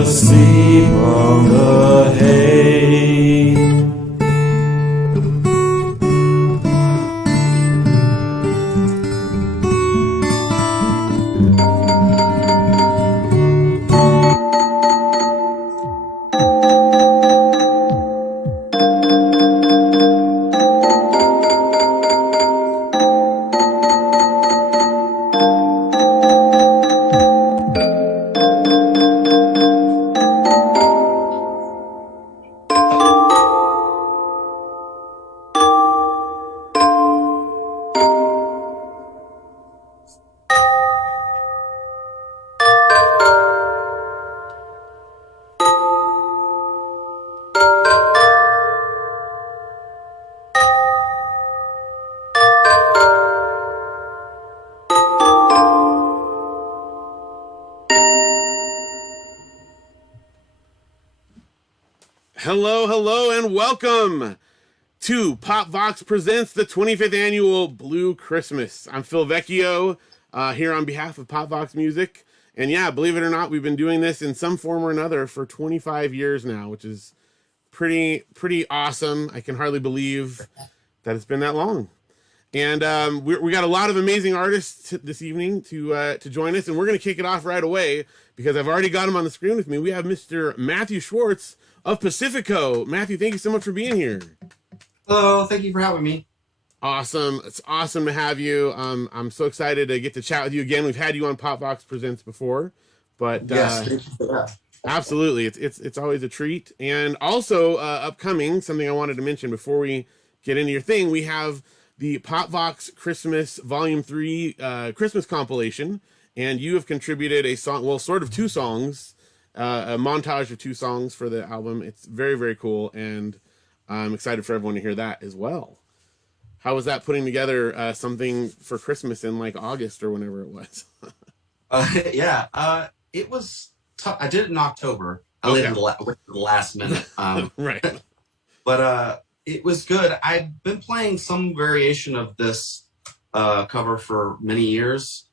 asleep on the hay. Hello, and welcome to Pop Vox Presents the 25th Annual Blue Christmas. I'm Phil Vecchio, here on behalf of Pop Vox Music. And yeah, believe it or not, we've been doing this in some form or another for 25 years now, which is pretty awesome. I can hardly believe that it's been that long. And we got a lot of amazing artists this evening to join us, and we're going to kick it off right away because I've already got him on the screen with me. We have Mr. Matthew Schwartz of Pacifico. Matthew, thank you so much for being here. Hello, thank you for having me. Awesome. It's awesome to have you. I'm so excited to get to chat with you again. We've had you on Pop Vox Presents before, but yes, thank you for that. Absolutely. It's always a treat. And also upcoming, something I wanted to mention before we get into your thing, we have the Pop Vox Christmas Volume 3 Christmas compilation, and you have contributed a song, well, sort of two songs, a montage of two songs for the album. It's very, very cool, and I'm excited for everyone to hear that as well. How was that, putting together something for Christmas in like August or whenever it was? It was tough. I did it in October. I Okay. went to the last minute. Right. But it was good. I'd been playing some variation of this cover for many years,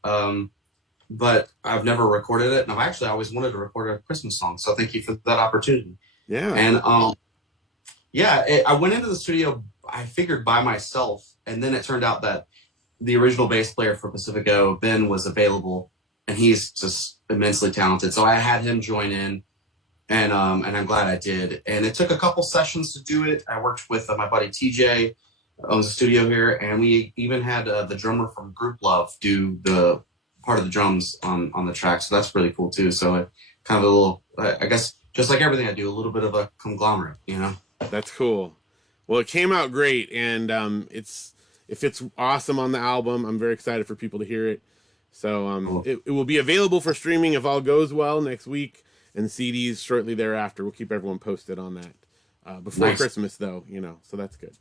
but I've never recorded it. And I've actually always wanted to record a Christmas song, so thank you for that opportunity. Yeah. And I went into the studio, I figured by myself, and then it turned out that the original bass player for Pacifico, Ben, was available, and he's just immensely talented. So I had him join in, and I'm glad I did. And it took a couple sessions to do it. I worked with my buddy TJ, owns a studio here, and we even had the drummer from Group Love do the part of the drums on the track. So that's really cool too. So kind of a little, I guess, just like everything I do, a little bit of a conglomerate, you know? That's cool. Well, it came out great, and if it's awesome on the album, I'm very excited for people to hear it. So Cool. it will be available for streaming if all goes well next week, and CDs shortly thereafter. We'll keep everyone posted on that before Nice. Christmas, though, so that's good.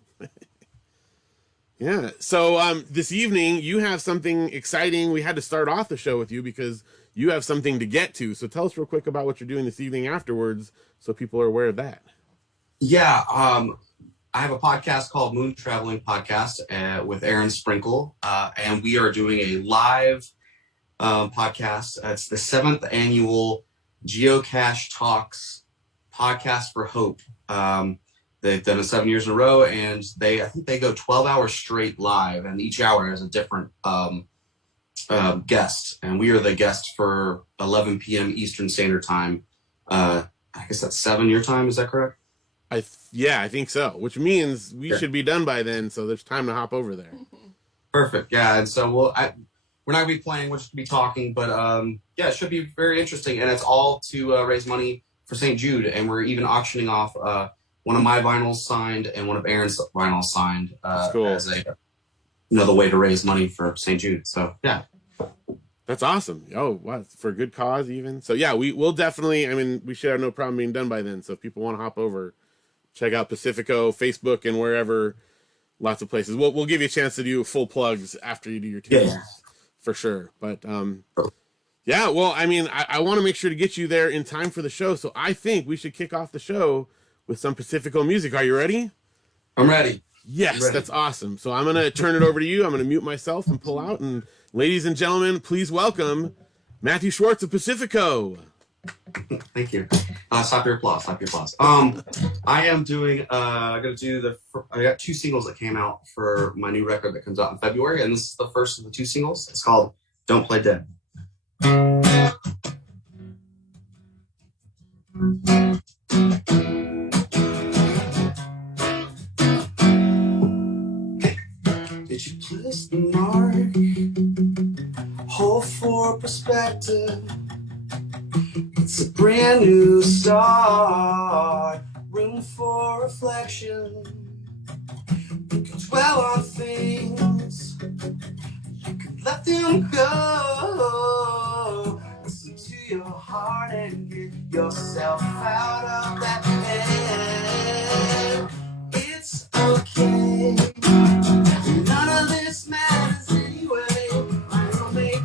Yeah. So this evening you have something exciting. We had to start off the show with you because you have something to get to. So tell us real quick about what you're doing this evening afterwards, so people are aware of that. Yeah, I have a podcast called Moon Traveling Podcast with Aaron Sprinkle, and we are doing a live podcast. It's the 7th annual Geocache Talks Podcast for Hope. They've done it 7 years in a row, and I think they go 12 hours straight live, and each hour has a different guest. And we are the guest for 11 p.m. Eastern Standard Time. I guess that's 7 your time. Is that correct? I think so, which means we should be done by then, so there's time to hop over there. Perfect. Yeah, and so we're not gonna be playing, we're just gonna be talking, but it should be very interesting, and it's all to raise money for St. Jude, and we're even auctioning off one of my vinyls signed and one of Aaron's vinyls signed cool. as another way to raise money for St. Jude. So yeah. That's awesome. Oh, wow. For a good cause even. So yeah, we'll definitely, we should have no problem being done by then. So if people want to hop over, check out Pacifico, Facebook, and wherever, lots of places. We'll give you a chance to do full plugs after you do your tunes, for sure. But I want to make sure to get you there in time for the show. So I think we should kick off the show with some Pacifico music. Are you ready? I'm ready. Yes, that's awesome. So I'm going to turn it over to you. I'm going to mute myself and pull out. And ladies and gentlemen, please welcome Matthew Schwartz of Pacifico. Thank you. Stop your applause. Stop your applause. I am doing. I'm gonna do I got 2 singles that came out for my new record that comes out in February, and this is the first of the 2 singles. It's called "Don't Play Dead." Did you place the mark? Hold for perspective. It's a brand new start. Room for reflection. You can dwell on things. You can let them go. Listen to your heart and get yourself out of that head. It's okay. None of this matters anyway. I don't make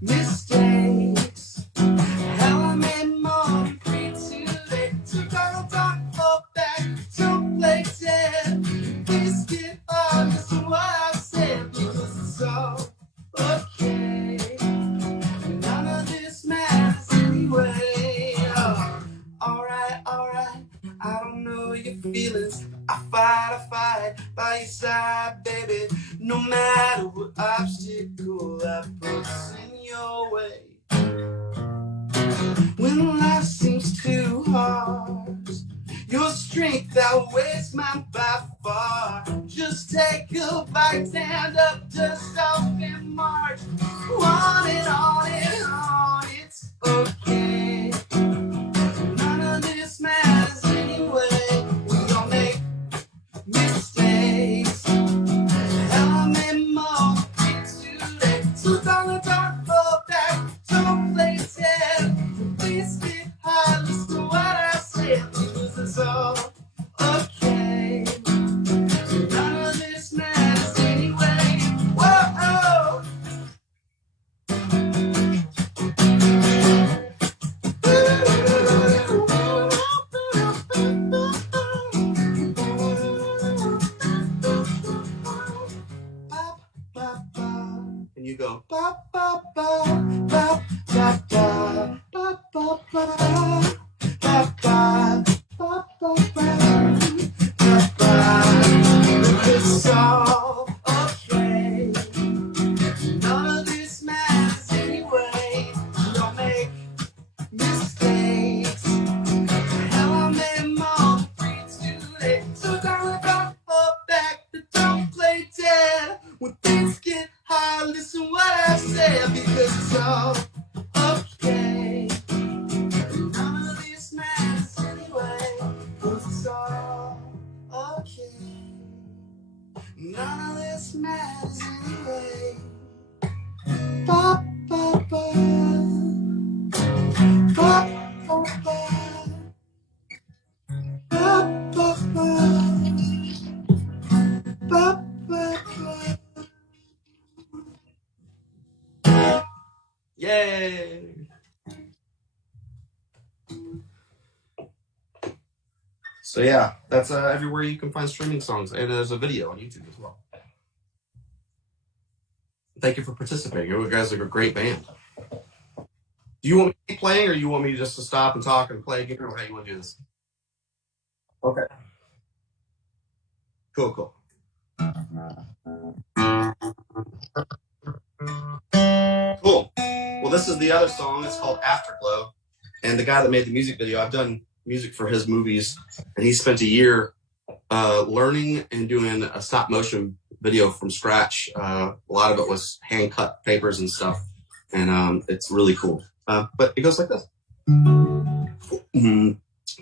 mistakes. Hell, I made more than 3 today. So don't go back, don't play dead. Please get honest to what I said, because it's all okay. None of this matters anyway. Oh, alright. I don't know your feelings. I fight by your side, baby. No matter what obstacle I put in your way. When life seems too hard, your strength outweighs mine by far. Just take a bite, stand up, dust off and march. On and on and on, it's okay. None of this matters anyway. We don't make mistakes. Hell, I made more today. So don't go back, don't play dead. Please get high, listen to what I said, because it's all okay. None of this matters anyway. Whoa, and you go ba ba ba ba ba ba ba ba ba ba ba. It's all okay. None of this matters anyway. Don't make mistakes. Hell, I made more than 3 today. So don't go back, but don't play dead. When things get hard, listen what I said, because it's all okay. None of this matters anyway, because it's all okay. None of this matters anyway. Ba ba ba ba ba ba ba ba ba ba ba. Yay! So yeah, that's everywhere you can find streaming songs, and there's a video on YouTube as well. Thank you for participating. You guys are a great band. Do you want me to keep playing, or you want me just to stop and talk and play again, or how you want to do this? Okay. Cool. Cool. Well, this is the other song. It's called Afterglow. And the guy that made the music video, I've done music for his movies, and he spent a year learning and doing a stop motion video from scratch. A lot of it was hand cut papers and stuff, and it's really cool. But it goes like this.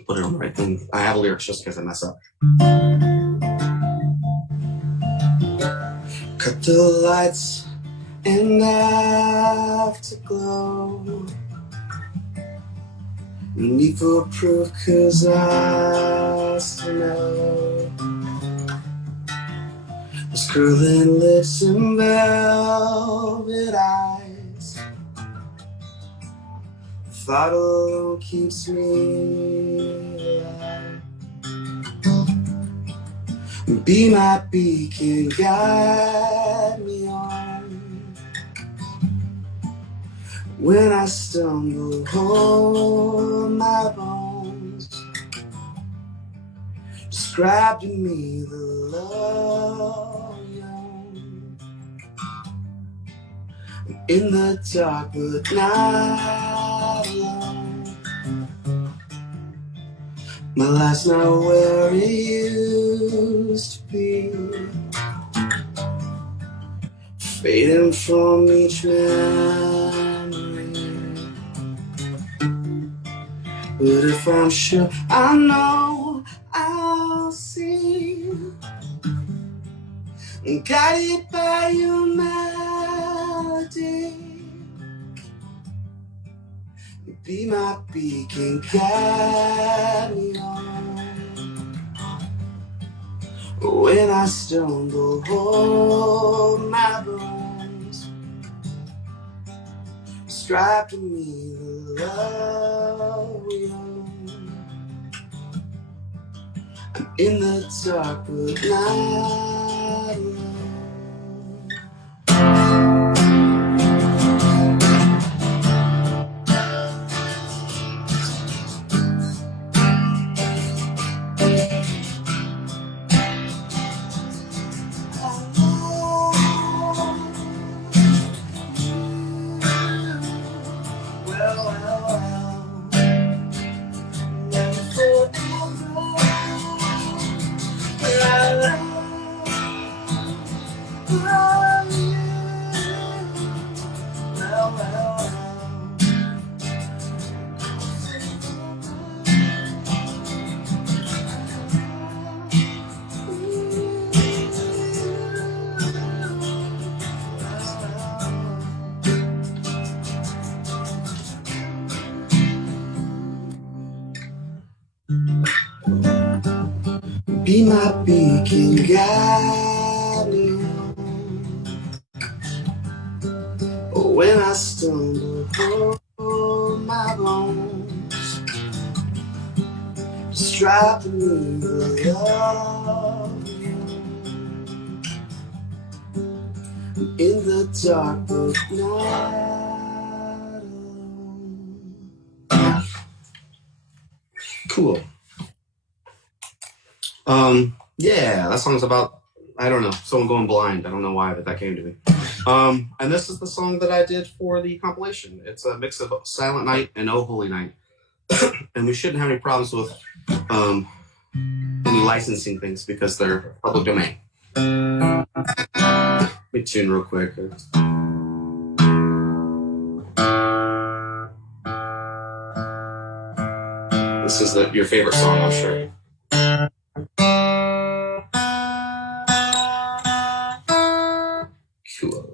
Put it on the right thing. I have lyrics just in case I mess up. Cut the lights and afterglow. No need for proof, 'cause I still know those curling lips and velvet eyes. The thought alone keeps me alive. Be my beacon, guide me on. When I stumble, hold my bones. Describe to me the love young. In the dark but not alone. My life's not where it used to be. Fading from each memory. But if I'm sure, I know I'll see. Guided by your melody. Be my beacon, guide me on. When I stumble, hold my bones. Strive to me the love we own. I'm in the dark but not alone. Be my beacon, guide me home. When I stumble, hold my bones. Strive to me the love you. In the dark but not alone. Cool. Yeah, that song's about, I don't know, someone going blind. I don't know why, but that came to me. And this is the song that I did for the compilation. It's a mix of Silent Night and Oh Holy Night. And we shouldn't have any problems with any licensing things because they're public domain. Let me tune real quick. This is your favorite song, I'm sure. Cool.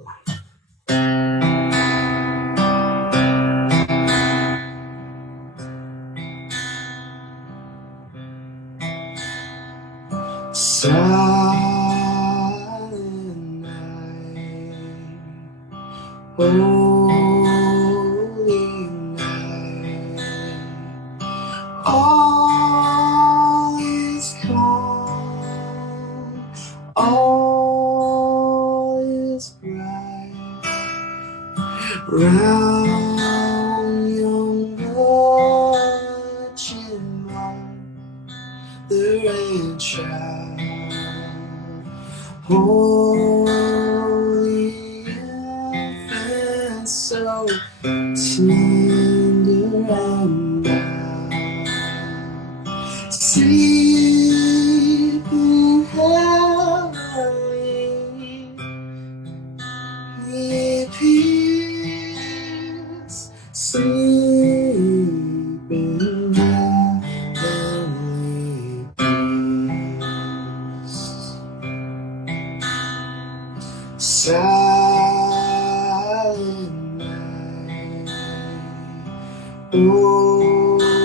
Silent night, holy night, all is calm, all is bright, round yon virgin mount, the rain child, holy infant, so tender and mild, sleeping heavenly peace, sleeping heavenly peace. Silent night, holy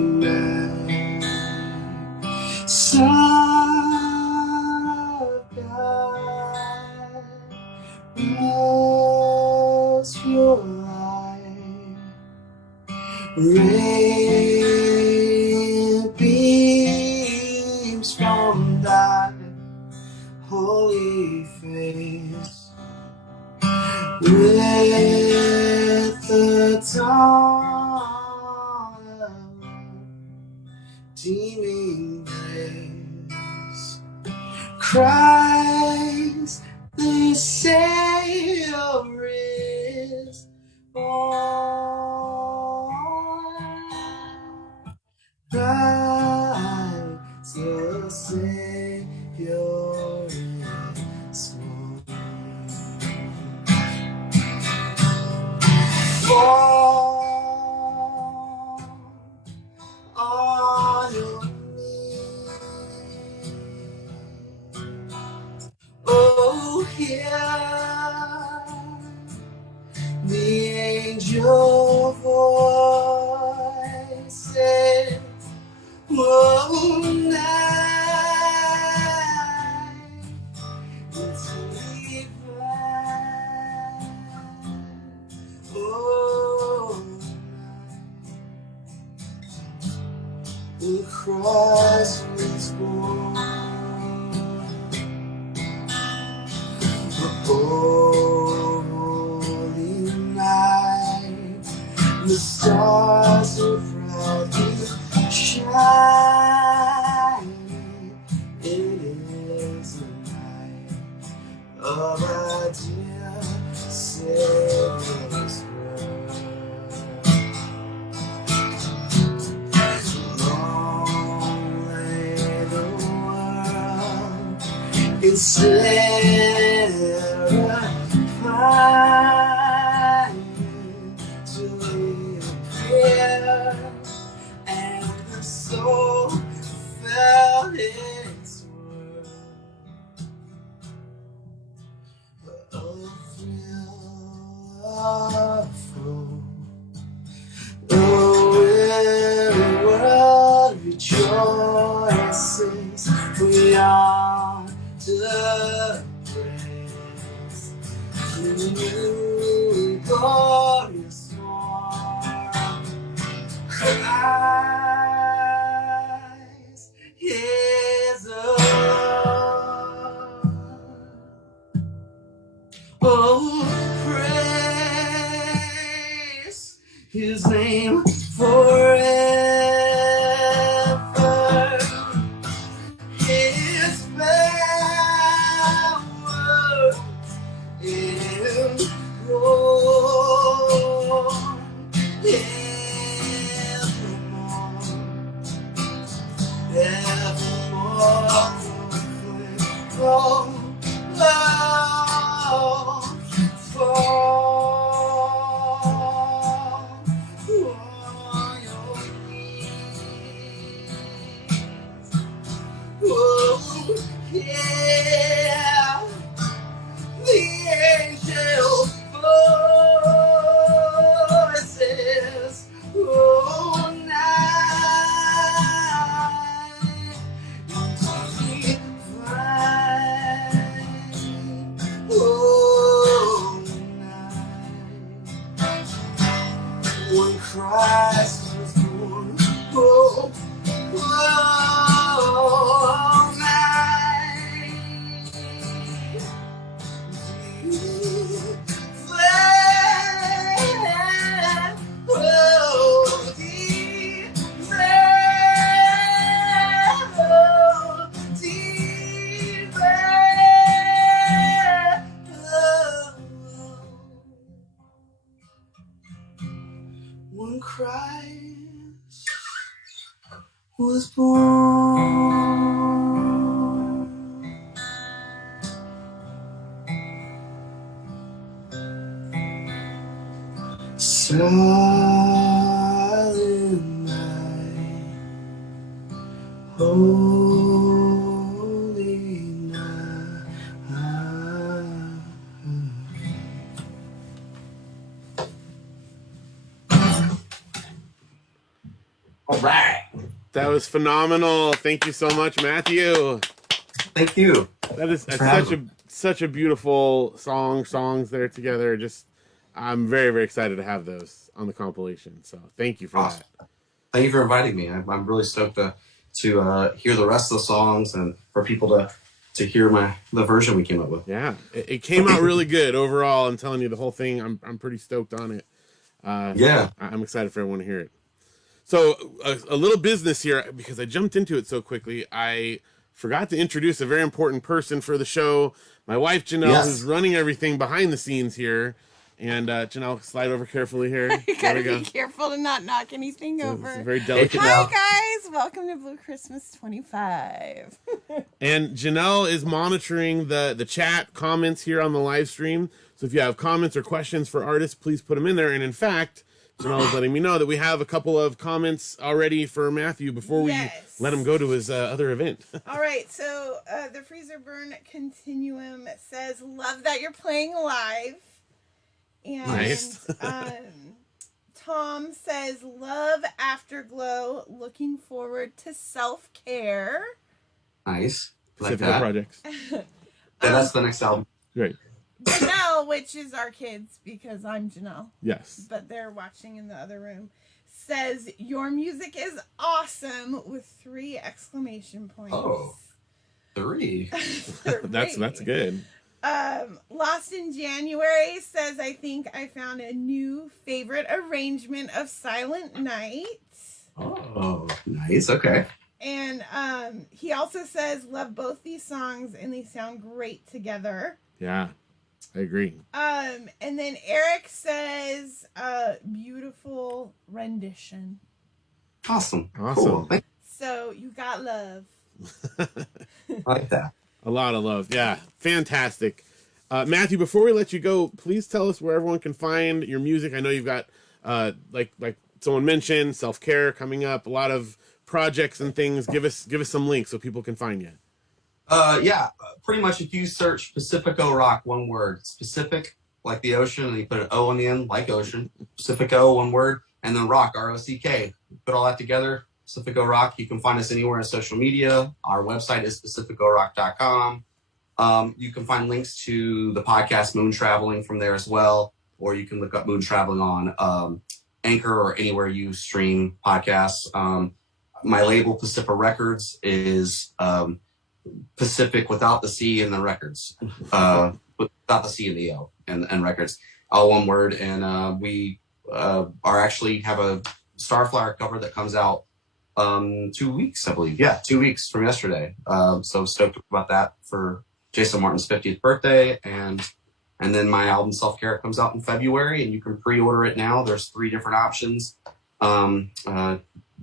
night, Son of God, was your light, rain beams from thy holy face, when Christ the Savior is born. Christ the Savior is born. Fall on your knees. Oh, hear the angel voices. Oh, night it's divine. Oh, the cross was born. Holy night, the stars are brightly shining. It is the night of our dear Savior's birth. Long lay the world in till it appeared, and the soul felt its worth. A thrill of hope, the weary world rejoices beyond the grace. The new glorious morn, Christ is Lord. Oh, praise His name forever. His power in Lord, evermore, oh, fall on your knees. Oh, yeah. The angel voices, oh, night divine, oh, night when Christ was born, oh, oh, night. When Christ was born. Silent night, holy night. All right. That was phenomenal. Thank you so much, Matthew. Thank you. That is Thanks for having me. such a beautiful songs there together. Just I'm very, very excited to have those on the compilation. So thank you for Awesome. that. Thank you for inviting me. I'm really stoked to hear the rest of the songs and for people to hear the version we came up with. Yeah, it came out really good overall. I'm telling you, the whole thing. I'm pretty stoked on it. Yeah. I'm excited for everyone to hear it. So a little business here because I jumped into it so quickly. I forgot to introduce a very important person for the show. My wife, Janelle, Yes. who's running everything behind the scenes here. And Janelle, slide over carefully here. You There we gotta go. be careful to not knock anything It's over. a very delicate. Hi guys, welcome to Blue Christmas 25. And Janelle is monitoring the chat comments here on the live stream. So if you have comments or questions for artists, please put them in there. And in fact, Janelle is letting me know that we have a couple of comments already for Matthew before we let him go to his other event. All right, so the Freezer Burn Continuum says, love that you're playing live. And Nice. Tom says, love Afterglow, looking forward to self-care. Nice. Like Pacifico that. Projects. Yeah, that's the next album. Great. Janelle, which is our kids, because I'm Janelle, Yes. but they're watching in the other room, says, your music is awesome with 3 exclamation points. Oh. 3. That's good. Lost in January says, I think I found a new favorite arrangement of Silent Night. Oh, nice. Okay. And he also says, love both these songs and they sound great together. Yeah, I agree. And then Eric says, beautiful rendition. Awesome. Awesome. Cool. So you got love. I like that. A lot of love. Yeah, fantastic. Matthew, before we let you go, please tell us where everyone can find your music. I know you've got, like someone mentioned, self-care coming up, a lot of projects and things. Give us some links so people can find you. Yeah, pretty much if you search Pacifico Rock, one word, it's Pacific, like the ocean, and you put an O on the end, like ocean, Pacifico, one word, and then rock, R-O-C-K. Put all that together, Pacifico Rock. You can find us anywhere on social media. Our website is pacificorock.com. You can find links to the podcast Moon Traveling from there as well, or you can look up Moon Traveling on Anchor or anywhere you stream podcasts. My label, Pacifica Records, is Pacific without the C in the records, without the C in the O and records, all one word. And we are actually have a Starflower cover that comes out 2 weeks, I believe. Yeah, 2 weeks from yesterday. So stoked about that for Jason Martin's 50th birthday. And then my album Self Care comes out in February, and you can pre-order it now. There's 3 different options: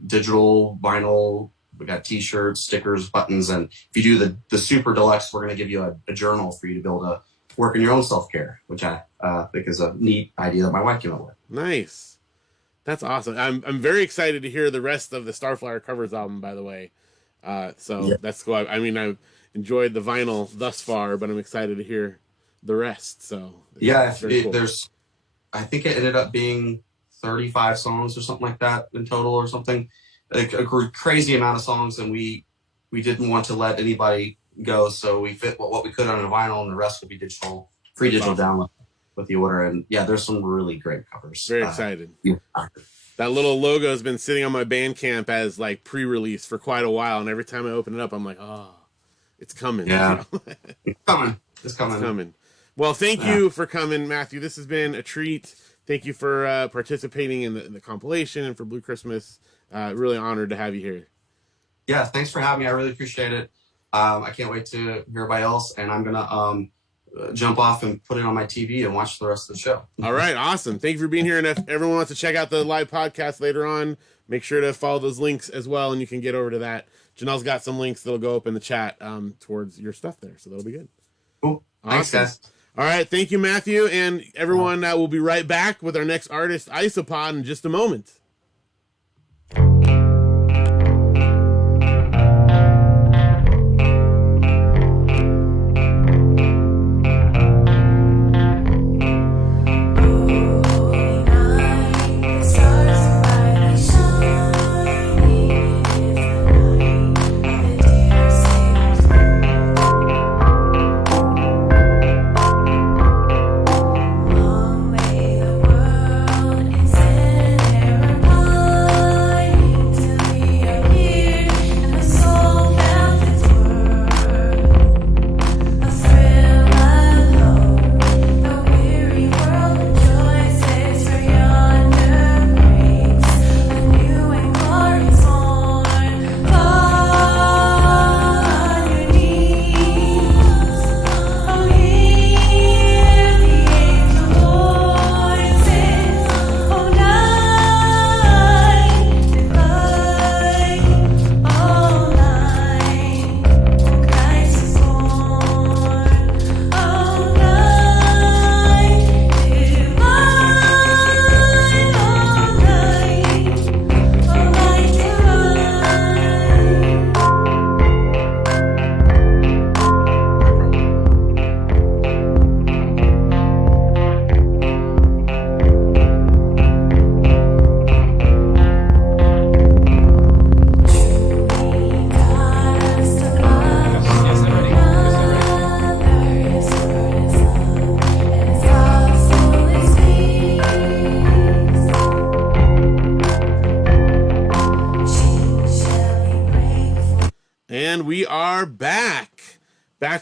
digital, vinyl. We got T-shirts, stickers, buttons, and if you do the super deluxe, we're going to give you a journal for you to be able to work in your own self-care, which I think is a neat idea that my wife came up with. Nice. That's awesome. I'm very excited to hear the rest of the Starflower Covers album, by the way. That's cool. I mean, I've enjoyed the vinyl thus far, but I'm excited to hear the rest. So yeah, cool. There's, I think it ended up being 35 songs or something like that in total or something. Like a crazy amount of songs, and we didn't want to let anybody go, so we fit what we could on a vinyl, and the rest will be free digital download with the order. And yeah, there's some really great covers. Very excited. Yeah. That little logo has been sitting on my Bandcamp as like pre-release for quite a while, and every time I open it up, I'm like, oh, it's coming. Yeah, it's coming. It's coming. Well, thank you for coming, Matthew. This has been a treat. Thank you for participating in the compilation and for Blue Christmas. Really honored to have you here. Yeah, thanks for having me. I really appreciate it. I can't wait to hear everybody else, and I'm gonna jump off and put it on my TV and watch the rest of the show. All right, awesome. Thank you for being here. And if everyone wants to check out the live podcast later on, make sure to follow those links as well, and you can get over to that. Janelle's got some links that'll go up in the chat towards your stuff there, so that'll be good. Cool. Awesome. Thanks, guys. All right, thank you, Matthew, and everyone. We'll be right back with our next artist, Isopod, in just a moment. Long may the world is in error. we are back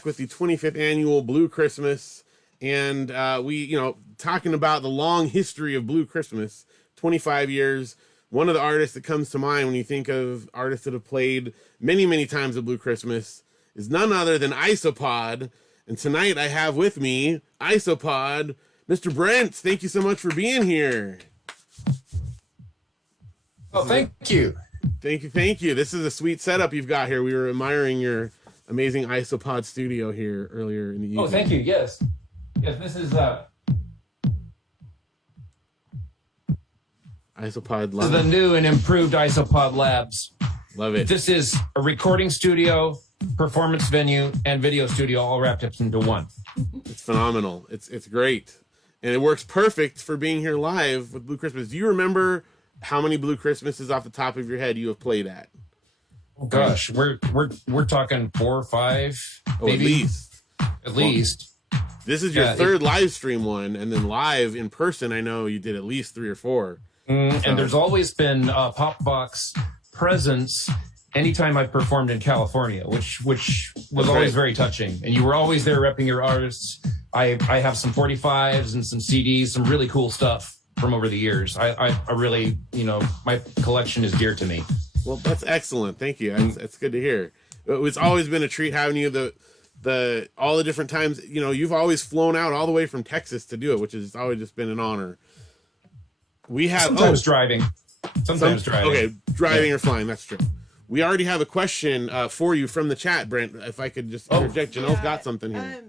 with the 25th annual Blue Christmas, and we, talking about the long history of Blue Christmas, 25 years. One of the artists that comes to mind when you think of artists that have played many, many times at Blue Christmas is none other than Isopod. And tonight I have with me Isopod, Mr. Brent. Thank you so much for being here. Oh, thank you. Thank you. This is a sweet setup you've got here. We were admiring your amazing Isopod studio here earlier in the evening. Oh, thank you. Yes, this is Isopod this is the new and improved Isopod Labs. Love it. This is a recording studio, performance venue, and video studio all wrapped up into one. It's phenomenal. It's great. And it works perfect for being here live with Blue Christmas. Do you remember how many Blue Christmases off the top of your head you have played at? Oh gosh, we're talking 4 or 5, Oh, maybe at least. This is your third live stream one, and then live in person, I know you did at least 3 or 4. And there's always been Pop Vox presence anytime I performed in California, which was always very touching. And you were always there repping your artists. I have some 45s and some CDs, some really cool stuff from over the years. I really, my collection is dear to me. Well, that's excellent. Thank you. That's good to hear. It's always been a treat having you. All the different times, you've always flown out all the way from Texas to do it, which has always just been an honor. We have sometimes driving. Okay, driving or flying. That's true. We already have a question for you from the chat, Brent. If I could just interject, Janelle's got something here.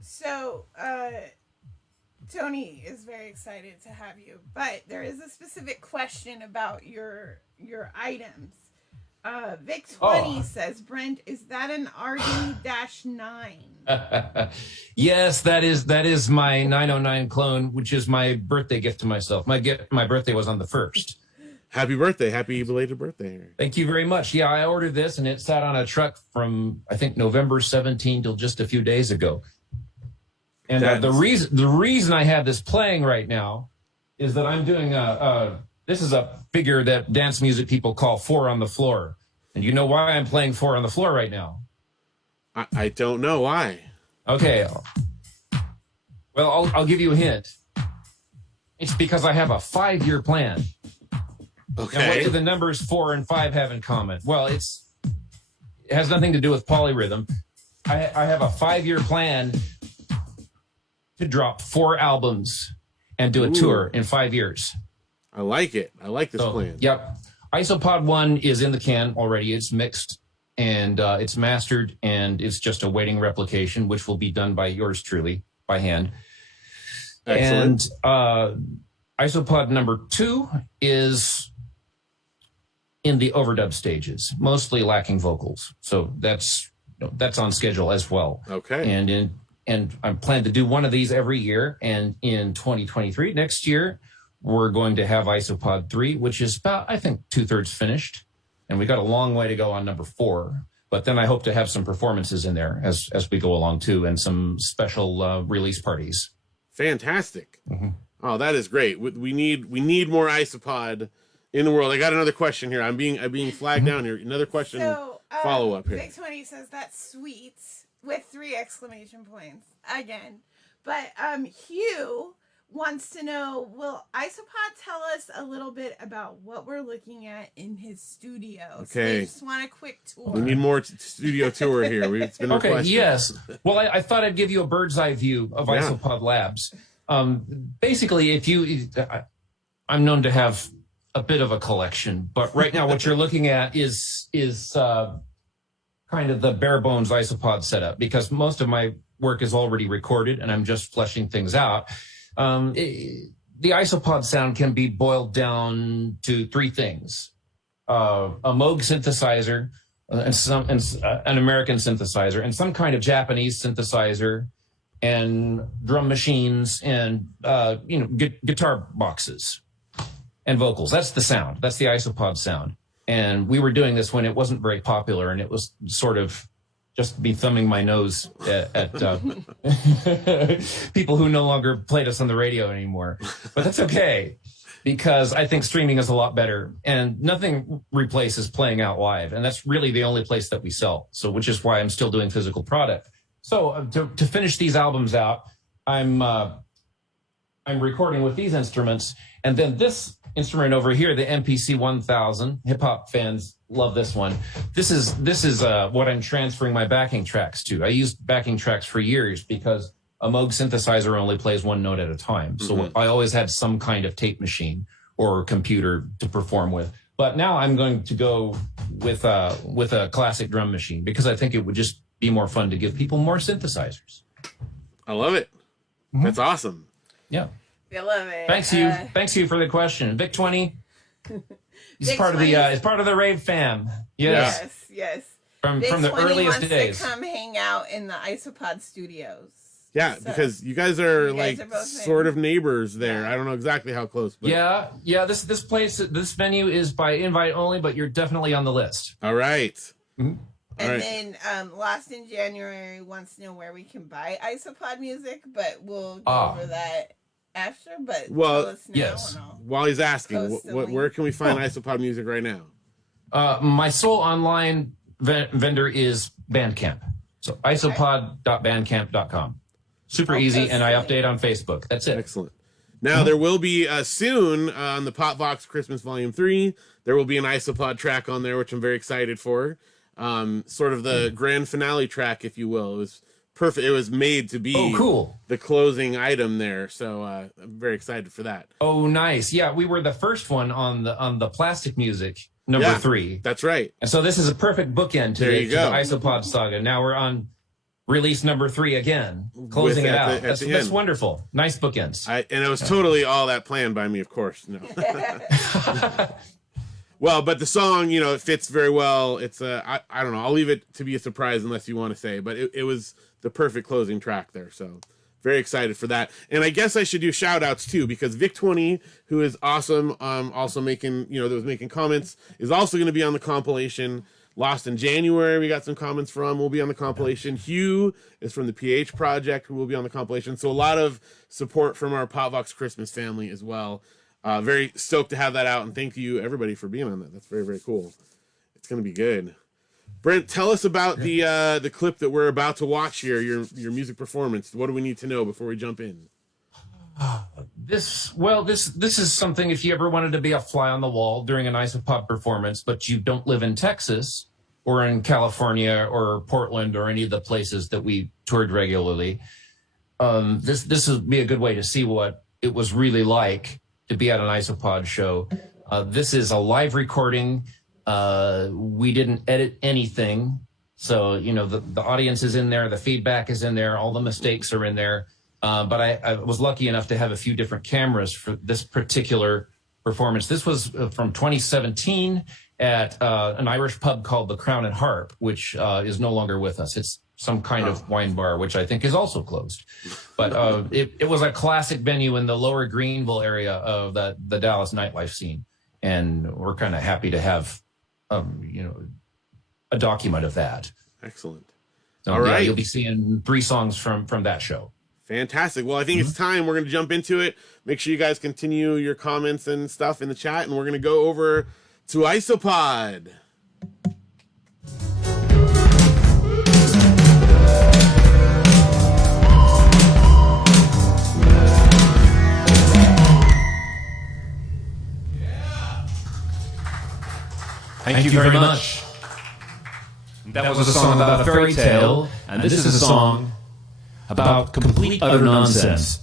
So Tony is very excited to have you, but there is a specific question about your items. Vic 20 says, Brent, is that an RD-9? Yes, that is my 909 clone, which is my birthday gift to myself. My birthday was on the 1st. Happy birthday. Happy belated birthday. Thank you very much. Yeah, I ordered this and it sat on a truck from, I think, November 17 till just a few days ago. And the reason I have this playing right now is that I'm doing this is a figure that dance music people call 4 on the floor. And you know why I'm playing 4 on the floor right now? I don't know why. Okay. Well, I'll give you a hint. It's because I have a 5-year plan. Okay. Now, what do the numbers 4 and 5 have in common? Well, it has nothing to do with polyrhythm. I have a 5-year plan to drop 4 albums and do a tour in 5 years. I like it. I like this plan. Yep. Isopod 1 is in the can already. It's mixed and it's mastered, and it's just awaiting replication, which will be done by yours truly by hand. Excellent. And Isopod number 2 is in the overdub stages, mostly lacking vocals. So that's on schedule as well. Okay. And I plan to do one of these every year. And in 2023, next year, we're going to have Isopod 3, which is about, I think, 2/3 finished. And we got a long way to go on number 4. But then I hope to have some performances in there as we go along too, and some special release parties. Fantastic. Mm-hmm. Oh, that is great. We need more Isopod in the world. I got another question here. I'm being flagged down here. Another question. Follow up here. Vic 20 says that's sweet with 3 exclamation points again. But Hugh wants to know, will Isopod tell us a little bit about what we're looking at in his studio? Okay. So they just want a quick tour. We need more studio tour here. It's been requested. Okay, yes. Well, I thought I'd give you a bird's eye view of Isopod Labs. Basically, I'm known to have a bit of a collection, but right now what you're looking at is kind of the bare bones Isopod setup, because most of my work is already recorded and I'm just fleshing things out. The Isopod sound can be boiled down to 3 things: a Moog synthesizer, an American synthesizer, and some kind of Japanese synthesizer, and drum machines, and guitar boxes and vocals. That's the sound. That's the Isopod sound. And we were doing this when it wasn't very popular, and it was sort of just me thumbing my nose at people who no longer played us on the radio anymore. But that's okay. because I think streaming is a lot better, and nothing replaces playing out live. And that's really the only place that we sell. So, which is why I'm still doing physical product. So to finish these albums out, I'm recording with these instruments, and then this instrument over here, the MPC 1000. Hip hop fans love this one. This is what I'm transferring my backing tracks to. I used backing tracks for years because a Moog synthesizer only plays one note at a time. So I always had some kind of tape machine or computer to perform with. But now I'm going to go with a classic drum machine because I think it would just be more fun to give people more synthesizers. I love it. That's awesome. Yeah. I love it. Thanks you for the question. Vic 20 is Vic part 20. of the is part of the rave fam. Yes. Yes. From Vic the 20 earliest wants days. to come hang out in the Isopod studios. Yeah, So, because you guys are you guys like are both sort of neighbors there. Yeah. I don't know exactly how close, but Yeah. This venue is by invite only, but you're definitely on the list. all right. And Alright. then Lost in January wants to know where we can buy Isopod music, but we'll go over that after. But Well, tell us now yes. and I'll While he's asking, post the where link. can we find Isopod music right now? My sole online vendor is Bandcamp. So isopod.bandcamp.com. Super I'll easy, post and the I link. update on Facebook. That's it. Excellent. Now there will be soon on the Popvox Christmas Volume 3, there will be an Isopod track on there, which I'm very excited for. Sort of the grand finale track, if you will. It was perfect. It was made to be cool. the closing item there. So I'm very excited for that. Oh, nice. Yeah, we were the first one on the plastic music, number 3. That's right. And so this is a perfect bookend to There the you go. Isopod saga. Now we're on release number 3 again, closing With it at out. the That's end. wonderful. Nice bookends. And it was totally all that planned by me, of course. No. Well, but the song, it fits very well. It's I don't know. I'll leave it to be a surprise unless you want to say, but it was the perfect closing track there. So very excited for that. And I guess I should do shout outs too, because Vic 20, who is awesome, also making, that was making comments, is also going to be on the compilation. Lost in January, we got some comments from, will be on the compilation. Hugh is from the PH Project, who will be on the compilation. So a lot of support from our Popvox Christmas family as well. Very stoked to have that out, and thank you everybody for being on that. That's very, very cool. It's going to be good. Brent, tell us about the clip that we're about to watch here, your music performance. What do we need to know before we jump in? This is something if you ever wanted to be a fly on the wall during an Isopod performance, but you don't live in Texas or in California or Portland or any of the places that we toured regularly. This would be a good way to see what it was really like to be at an Isopod show. This is a live recording. We didn't edit anything. So, the audience is in there, the feedback is in there, all the mistakes are in there. But I was lucky enough to have a few different cameras for this particular performance. This was from 2017 at an Irish pub called the Crown and Harp, which is no longer with us. It's some kind of wine bar, which I think is also closed. But it was a classic venue in the lower Greenville area of the Dallas nightlife scene. And we're kind of happy to have, a document of that. Excellent. So, All right. You'll be seeing 3 songs from that show. Fantastic. Well, I think it's time. We're going to jump into it. Make sure you guys continue your comments and stuff in the chat, and we're going to go over to Isopod. Thank you very much. That was a song about a fairy tale, and this is a song about complete utter nonsense.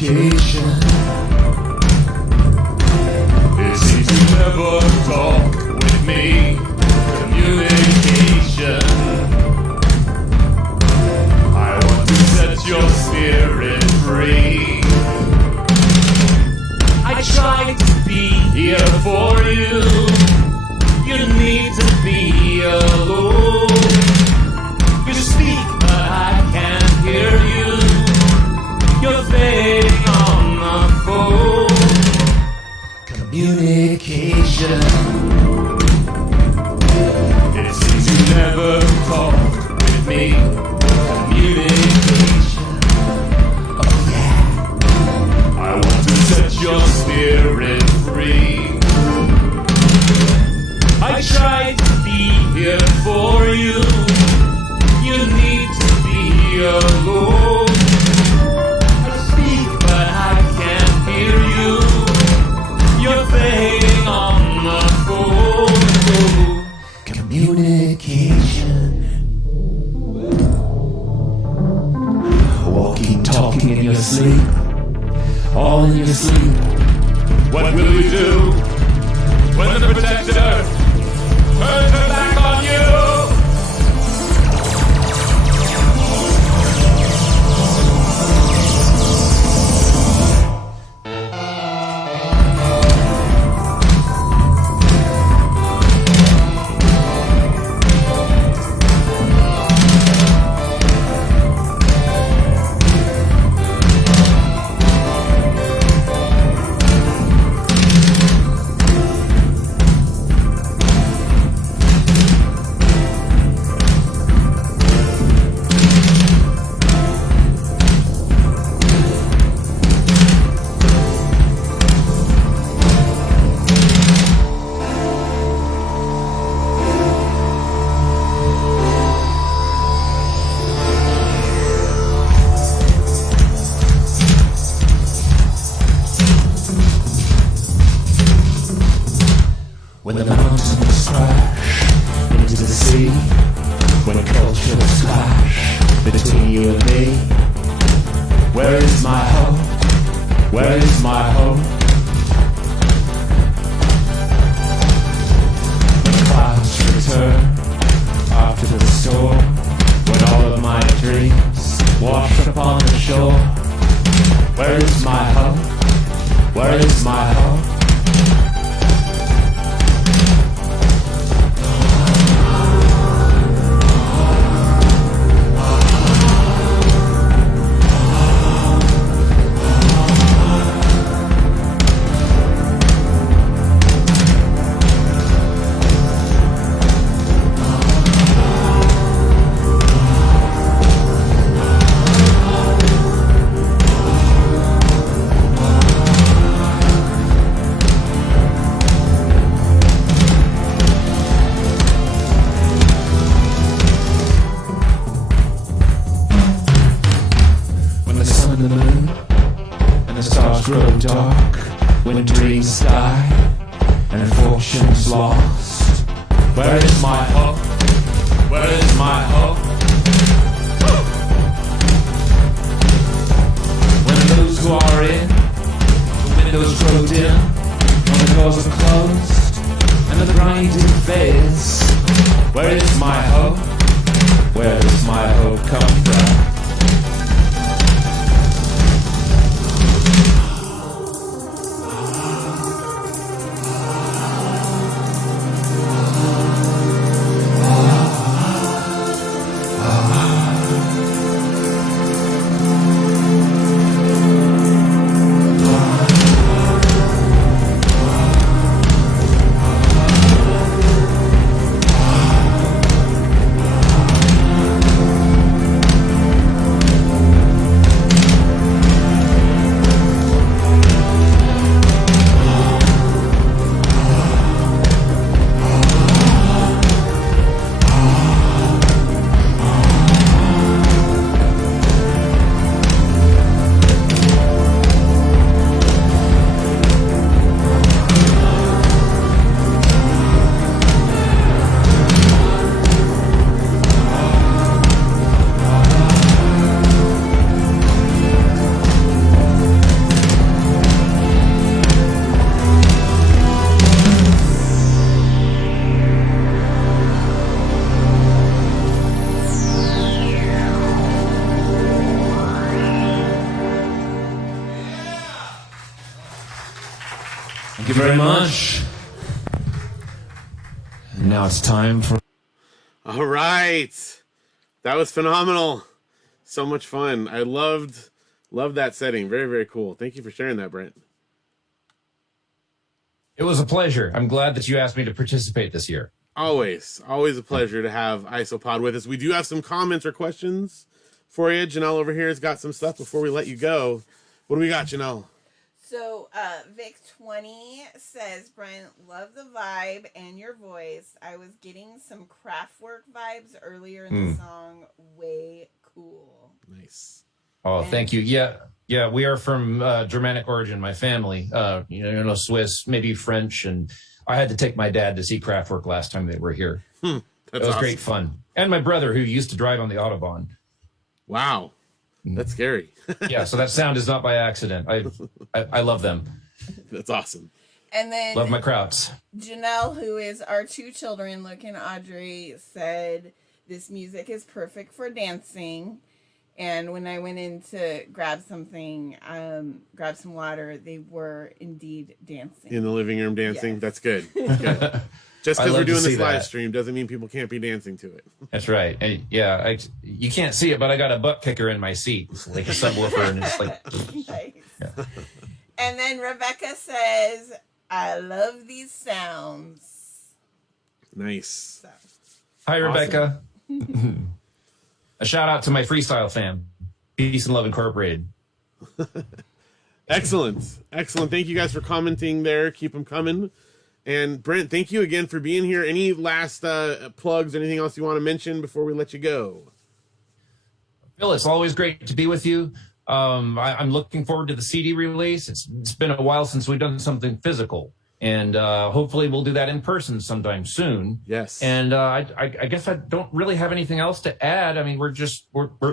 communication. It seems you never talk with me. Communication. I want to set your spirit free. I try to be here for you. You need to be alone. You speak, but I can't hear you. You're fading on the phone. Communication. It seems you never talk with me. Communication. Oh yeah. I want to set your spirit free. I try to be here for you. You need to be alone. I speak, but I can't hear you. You're fading on the phone. Communication. Walking, talking in your sleep. All in your sleep. What will you do when the protector turns her back on you? When the mountains crash into the sea, when cultures clash between you and me, where is my hope? Where is my hope? When clouds return after the storm, when all of my dreams wash upon the shore, where is my hope? Where is my hope? The moon and the stars grow dark, when dreams die and fortune's lost. Where is my hope? Where is my hope? When those who are in, the windows grow dim, when the doors are closed and the grinding fades. Where is my hope? Where does my hope come from? Thank you very much. And now it's time for... All right. That was phenomenal. So much fun. I loved that setting. Very, very cool. Thank you for sharing that, Brent. It was a pleasure. I'm glad that you asked me to participate this year. Always a pleasure to have Isopod with us. We do have some comments or questions for you. Janelle over here has got some stuff before we let you go. What do we got, Janelle? So, Vic20 says, Brent, love the vibe and your voice. I was getting some Kraftwerk vibes earlier in the song. Way cool. Nice. Oh, thank you. Yeah, we are from Germanic origin, my family. Swiss, maybe French, and I had to take my dad to see Kraftwerk last time they were here. It was awesome. Great fun. And my brother, who used to drive on the Autobahn. Wow. That's scary. Yeah, so that sound is not by accident. I love them. That's awesome. And then Love my Krauts. Janelle, who is our two children, Luke and Audrey, said this music is perfect for dancing. And when I went in to grab something, grab some water, they were indeed dancing. In the living room dancing? Yes. That's good. Good. Just I because we're love to doing see this that. live stream doesn't mean people can't be dancing to it. That's right. And yeah, you can't see it, but I got a butt kicker in my seat. It's like a subwoofer, and it's like... Nice. Yeah. And then Rebecca says, I love these sounds. Nice. So. Hi, Awesome. Rebecca. A shout out to my freestyle fam, Peace and Love Incorporated. Excellent. Thank you guys for commenting there. Keep them coming. And Brent, thank you again for being here. Any last plugs, anything else you want to mention before we let you go? Phil, it's always great to be with you. I'm looking forward to the CD release. It's been a while since we've done something physical, and hopefully we'll do that in person sometime soon. Yes. And I guess I don't really have anything else to add. I mean, we're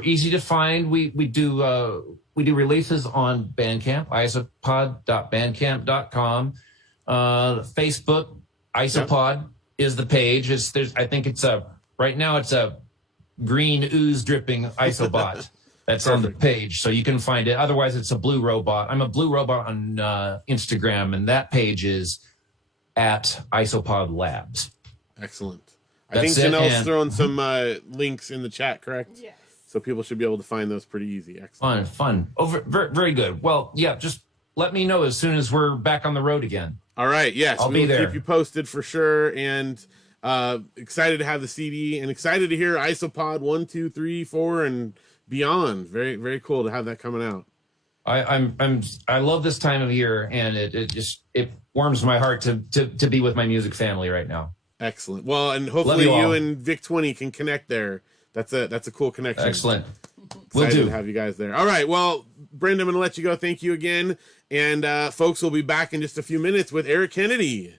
easy to find. We do releases on Bandcamp, isopod.bandcamp.com. Facebook, Isopod is the page. I think it's right now it's a green ooze dripping Isobot that's on the page, so you can find it. Otherwise, it's a blue robot. I'm a blue robot on Instagram, and that page is at Isopod Labs. Excellent. I That's think it, Janelle's and- throwing some links in the chat, correct? Yes. So people should be able to find those pretty easy. Excellent. Fun. Oh, very, very good. Well, yeah, just let me know as soon as we're back on the road again. All right. Yes, I'll we be will there. keep you posted for sure. And excited to have the CD and excited to hear Isopod 1, 2, 3, 4, and beyond. Very, very cool to have that coming out. I love this time of year, and it warms my heart to be with my music family right now. Excellent. Well, and hopefully you you all. and Vic20 can connect there. That's a cool connection. Excellent. Excited Will do. to have you guys there. All right. Well, Brenda, I'm going to let you go. Thank you again. And folks, will be back in just a few minutes with Eric Kennedy.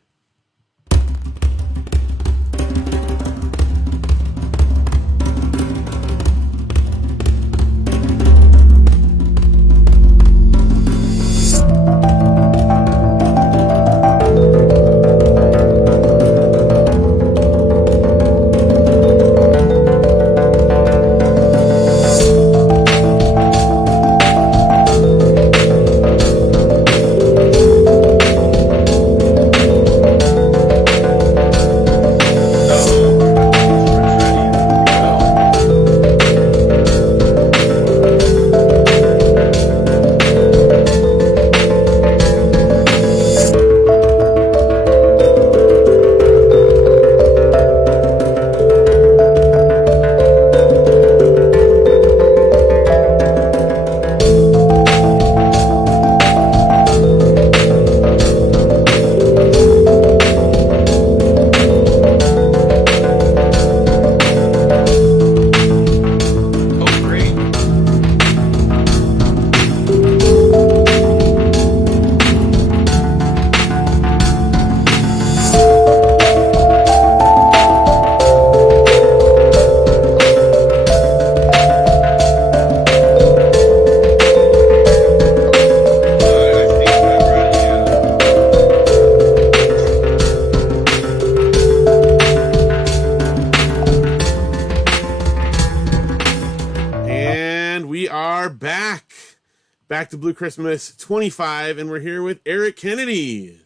Back to Blue Christmas 25, and we're here with Eric Kennedy.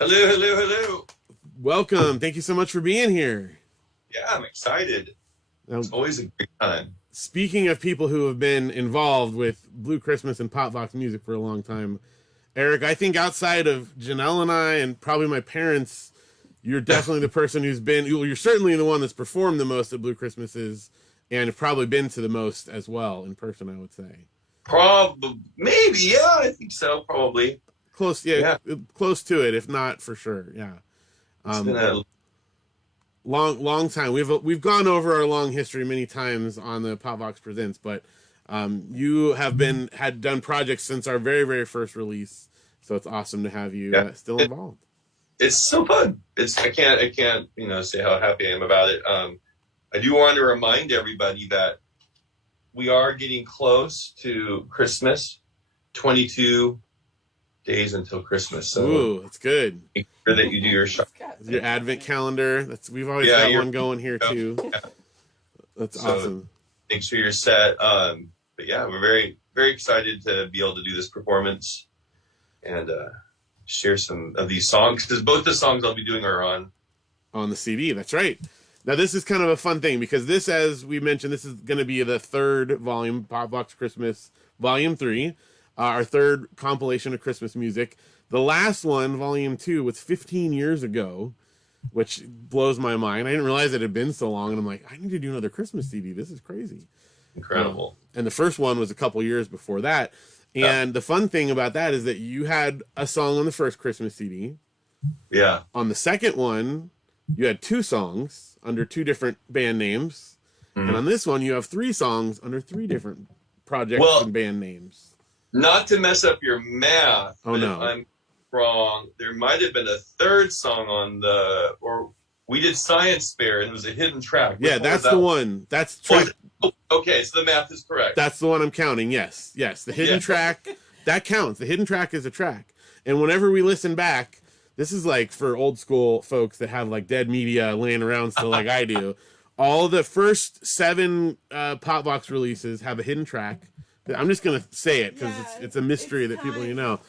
Hello, hello, hello. Welcome. Thank you so much for being here. Yeah, I'm excited. Now, It's always a great time. speaking of people who have been involved with Blue Christmas and Pop Vox music for a long time, Eric, I think outside of Janelle and I and probably my parents, you're definitely the person who's been, you're certainly the one that's performed the most at Blue Christmases and have probably been to the most as well in person, I would say. Probably, maybe, yeah, I think so, probably. Close, close to it, if not for sure, yeah. It's been a long time. We've gone over our long history many times on the Pop Vox Presents, but you have done projects since our very, very first release, so it's awesome to have you still involved. It's so fun. I can't say how happy I am about it. I do want to remind everybody that we are getting close to Christmas. 22 days until Christmas. So ooh, that's good. make sure that you do your shop. Your advent calendar. We've always got one going here too. Yeah. That's So awesome. make sure you're set. But yeah, we're very, very excited to be able to do this performance and share some of these songs, because both the songs I'll be doing are on the CD. That's right. Now this is kind of a fun thing because this, as we mentioned, this is going to be the third volume, Pop Vox Christmas Volume 3, our third compilation of Christmas music. The last one, Volume 2, was 15 years ago, which blows my mind. I didn't realize it had been so long, and I'm like, I need to do another Christmas CD. This is crazy. incredible. And the first one was a couple years before that. And the fun thing about that is that you had a song on the first Christmas CD. Yeah. On the second one, you had 2 songs under 2 different band names. And on this one, you have 3 songs under 3 different projects and band names. Not to mess up your math, Oh, but no. if I'm wrong, there might have been a third song or we did Science Fair and it was a hidden track. Yeah, that's the one. That's track. Okay, so the math is correct. That's the one I'm counting. Yes. The hidden track, that counts. The hidden track is a track. And whenever we listen back, this is like for old school folks that have like dead media laying around still like I do. All the first 7 Pop Vox releases have a hidden track. I'm just going to say it because it's a mystery that people know.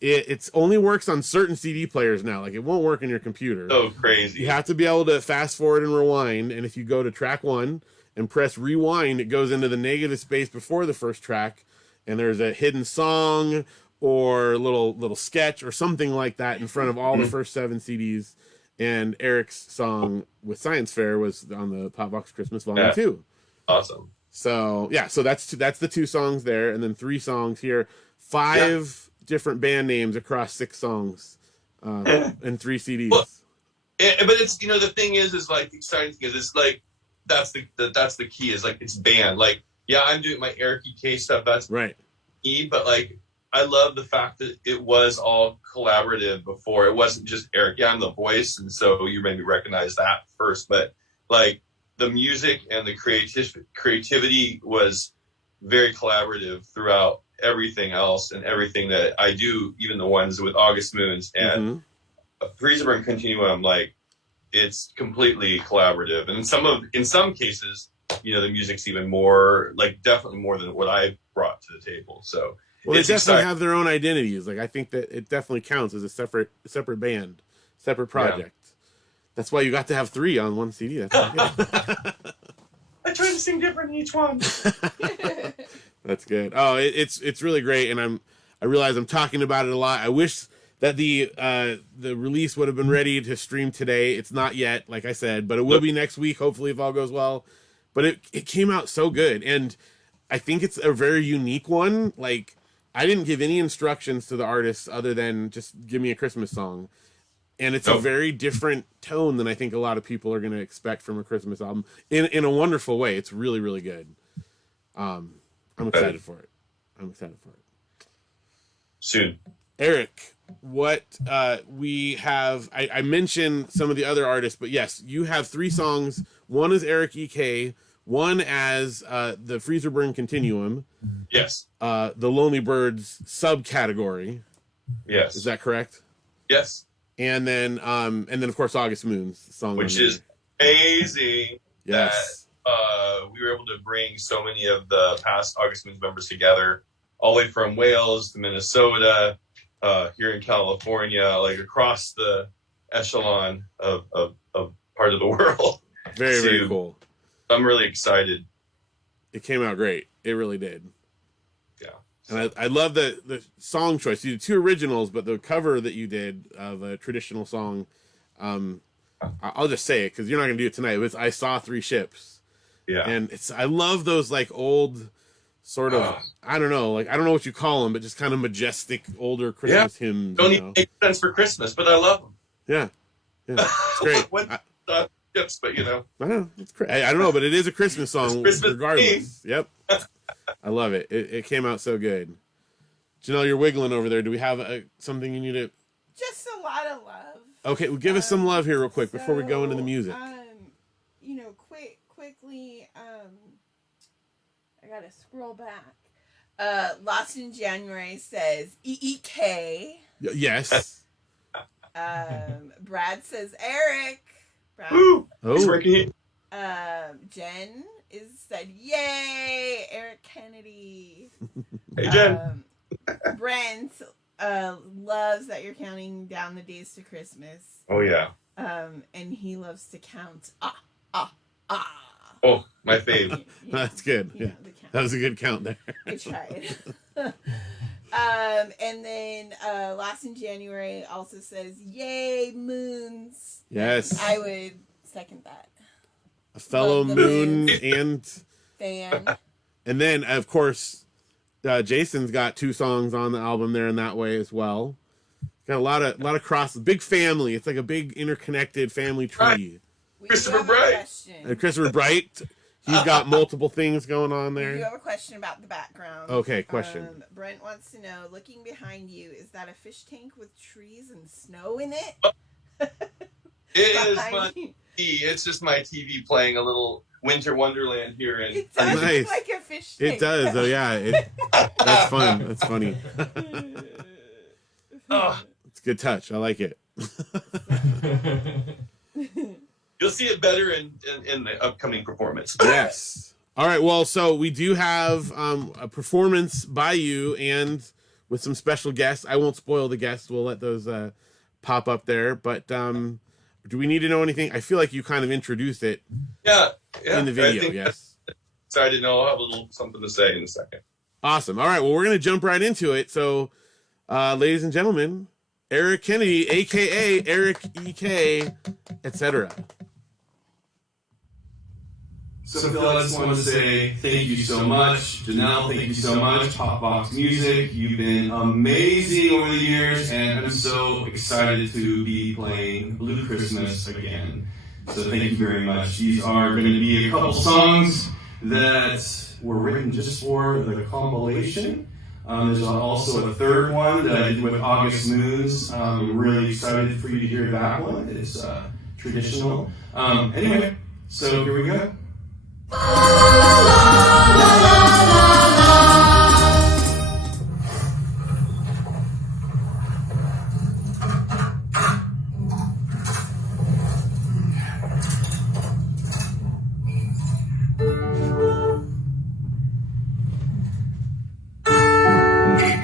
It's only works on certain CD players now. Like it won't work in your computer. So crazy. You have to be able to fast forward and rewind. And if you go to track 1 and press rewind, it goes into the negative space before the first track. And there's a hidden song or little sketch or something like that in front of all the first 7 CDs. And Eric's song with Science Fair was on the Pop Vox Christmas Volume 2. Awesome. So yeah, so that's the 2 songs there, and then 3 songs here, 5 different band names across 6 songs, and 3 CDs. Well, but it's the thing is like the exciting thing is it's like that's the key is like it's band. Like I'm doing my Eric EK stuff, that's right. Me, but like I love the fact that it was all collaborative before. It wasn't just Eric. Yeah, I'm the voice, and so you maybe recognize that first, but like the music and the creativity was very collaborative throughout everything else and everything that I do, even the ones with August Moons and Breezy Williams Continuum. Like it's completely collaborative, and in some cases, the music's even more, like definitely more than what I brought to the table. So well, they definitely have their own identities. Like I think that it definitely counts as a separate band, separate project. That's why you got to have 3 on one CD. That's good. I try to sing different in each one. That's good. Oh, it's really great, and I realize I'm talking about it a lot. I wish that the release would have been ready to stream today. It's not yet, like I said, but it will be next week, hopefully, if all goes well. But it came out so good, and I think it's a very unique one. Like I didn't give any instructions to the artists other than just give me a Christmas song. And it's a very different tone than I think a lot of people are going to expect from a Christmas album in a wonderful way. It's really, really good. I'm excited for it. Soon. Eric, what we have, I mentioned some of the other artists, but yes, you have 3 songs. One is Eric EK, one as the Freezer Burn Continuum. Yes. The Lonely Birds subcategory. Yes. Is that correct? Yes. And then of course August Moon's song, which is amazing. Yes. That we were able to bring so many of the past August Moon's members together, all the way from Wales to Minnesota. here in California, like across the echelon of part of the world. Very, very cool. I'm really excited. It came out great. It really did. Yeah. And I love the song choice. You did 2 originals, but the cover that you did of a traditional song, I'll just say it because you're not going to do it tonight. It was I Saw 3 Ships. Yeah. And I love those like old sort of, I don't know what you call them, but just kind of majestic older Christmas hymns. Don't even make sense for Christmas, but I love them. Yeah. It's great. Ships, but you know. I know, it's great. I don't know, but it is a Christmas song Christmas regardless. Yep. I love it. It came out so good. Janelle, you're wiggling over there. Do we have something you need to? Just a lot of love. Okay, well, give us some love here real quick before we go into the music. You know, quickly, I gotta scroll back. Lost in January says EEK. Yes. Brad says Eric. Brad. Woo! He's working. Jen said yay, Eric Kennedy. Hey Jen. Brent loves that you're counting down the days to Christmas. Oh yeah. And he loves to count. Oh, my fave. That's good. Yeah. That was a good count there. I tried. And then Lost in January also says yay, moons. Yes. I would second that. A fellow moon and fan. And then of course Jason's got 2 songs on the album there in that way as well. Got a lot of cross, big family. It's like a big interconnected family tree. Christopher Bright. Christopher Bright. He's got multiple things going on there. We do have a question about the background. Okay, question. Brent wants to know, looking behind you, is that a fish tank with trees and snow in it? It is fun. It's just my TV playing a little Winter Wonderland here. And it does look like a fish tank. It does. Oh, yeah. That's fun. That's funny. It's a good touch. I like it. You'll see it better in the upcoming performance. Yes. All right. Well, so we do have a performance by you and with some special guests. I won't spoil the guests. We'll let those pop up there. But do we need to know anything? I feel like you kind of introduced it in the video. Yes. Excited to know. I'll have a little something to say in a second. Awesome. All right. Well, we're going to jump right into it. So, ladies and gentlemen, Eric Kennedy, a.k.a. Eric E.K., etc. So Phil, I just want to say thank you so much. Janelle, thank you so much. Popbox Music, you've been amazing over the years, and I'm so excited to be playing Blue Christmas again. So thank you very much. These are going to be a couple songs that were written just for the compilation. There's also a third one that I did with August Moons. I'm really excited for you to hear that one. It's traditional. Anyway, so here we go.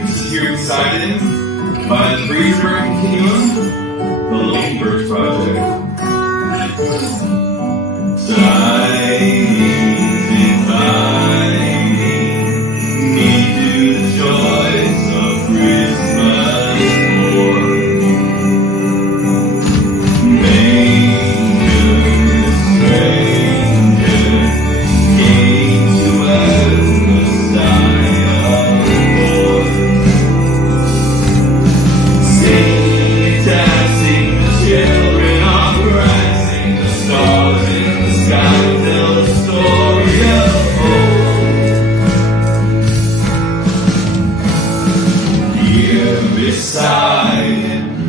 This is Here Excited by the Breezy Williams, the Lone Birds Project.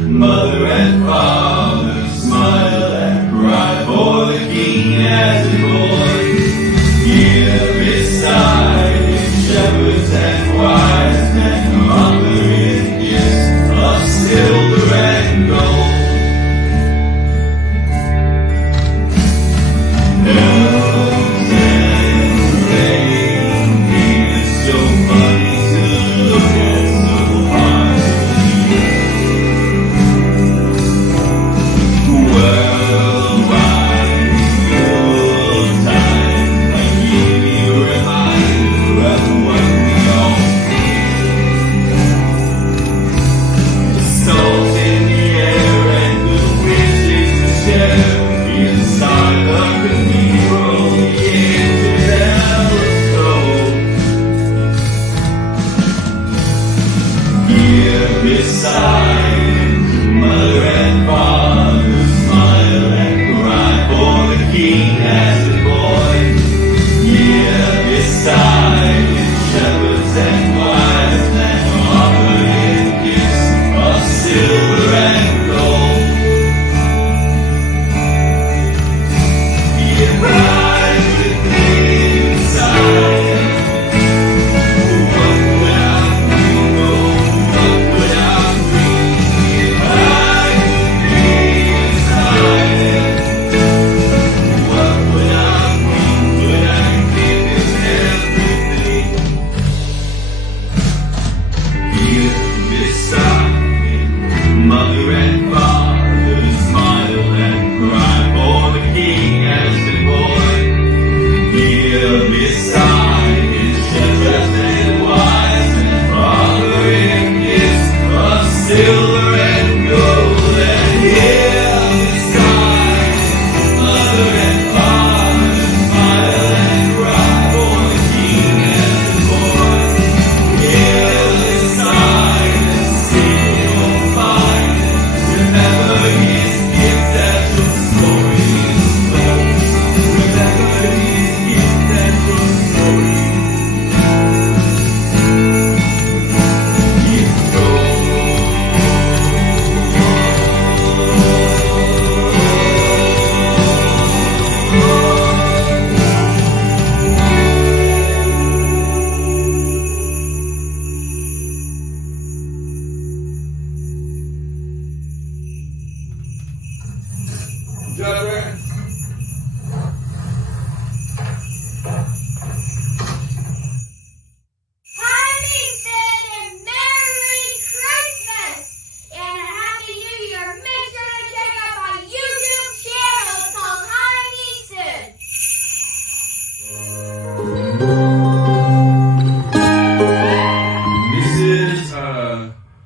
Mother and father smile and cry for the king as he boys. Here beside shepherds and wise men offering gifts of silver and gold. Elves and reindeer, it's so funny to look at so hard.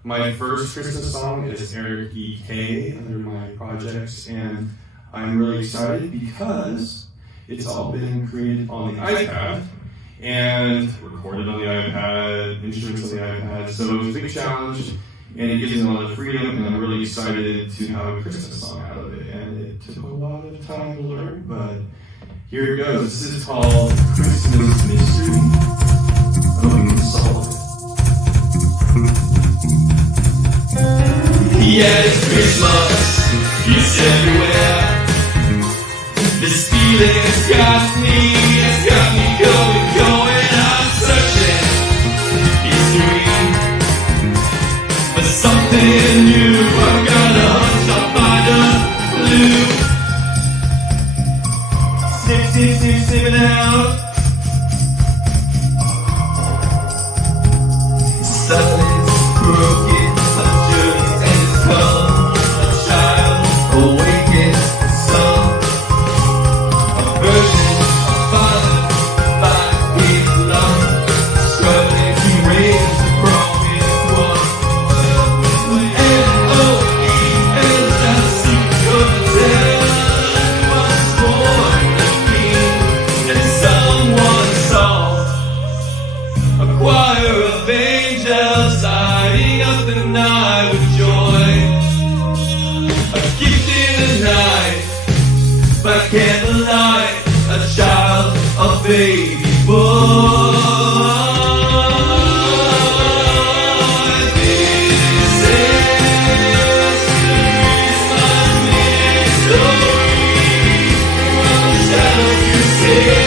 My first Christmas song is Eric E.K. under my projects, and I'm really excited because it's all been created on the iPad and recorded on the iPad, instruments on the iPad, so it's a big challenge, and it gives me a lot of freedom, and I'm really excited to have a Christmas song out of it, and it took a lot of time to learn, but here it goes. This is called Christmas Mystery. Oh, you can solve it. Yeah, it's Christmas, it's everywhere. This feeling's got me going. I'm searching history for something new. I'm gonna hunt, I'll find a clue. Snip it out. Silence broken, a journey's end has come. A child awakens the sun. A virgin, a father, by his love, struggling to raise the promised one. L-O-E-L, that's secret tell. Was born a king, and someone saw a choir of angels lighting up the night with joy. A gift in the night, by candlelight, a child, a baby boy. This is Christmas mystery, from the shadows you see.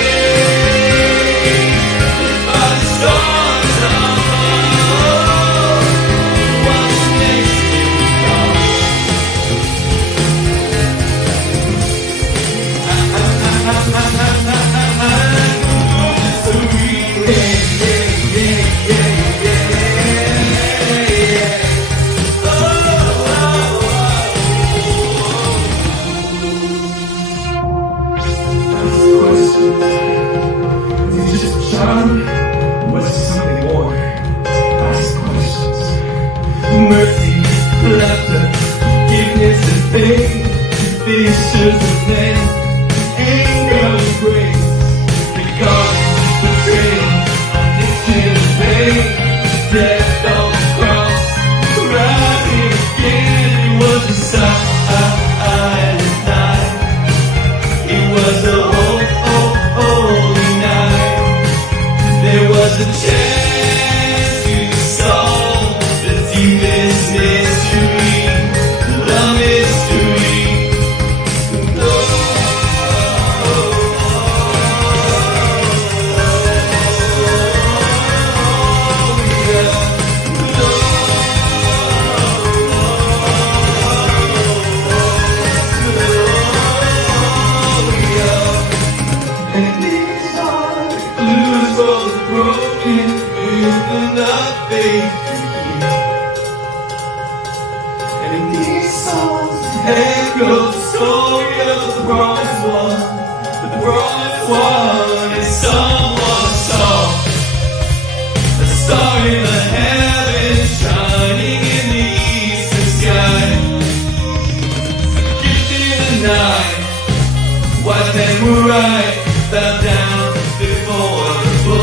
Mercy, laughter, forgiveness and faith, fishers of men, anger and grace, regard, betrayal, addiction and pain, death on the cross, rising again. It was a silent night, it was a holy night, there was a chance to solve the deepest mystery, the mystery. And these are the clues for the broken, and nothing. And these songs echo the story of the promised one, and someone saw a star in the heavens shining in the eastern sky. A gift in the night, white and right, fell down before the boy.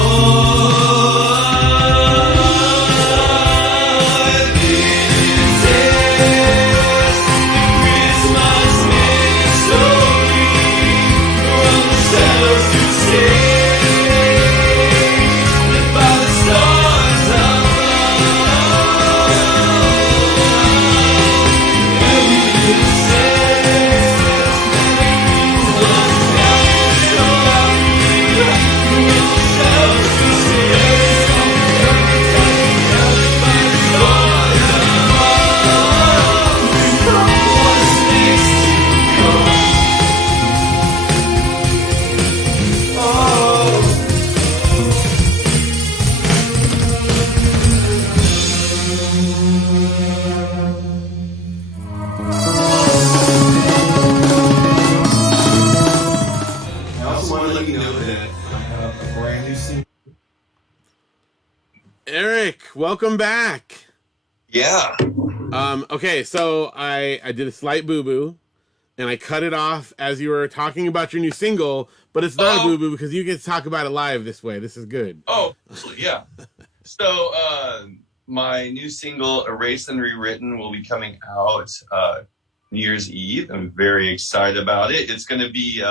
Eric, welcome back. Yeah. Okay, so I did a slight boo-boo, and I cut it off as you were talking about your new single, but it's not a boo-boo because you get to talk about it live this way. This is good. Oh, yeah. So, my new single, Erased and Rewritten, will be coming out New Year's Eve. I'm very excited about it. It's going to be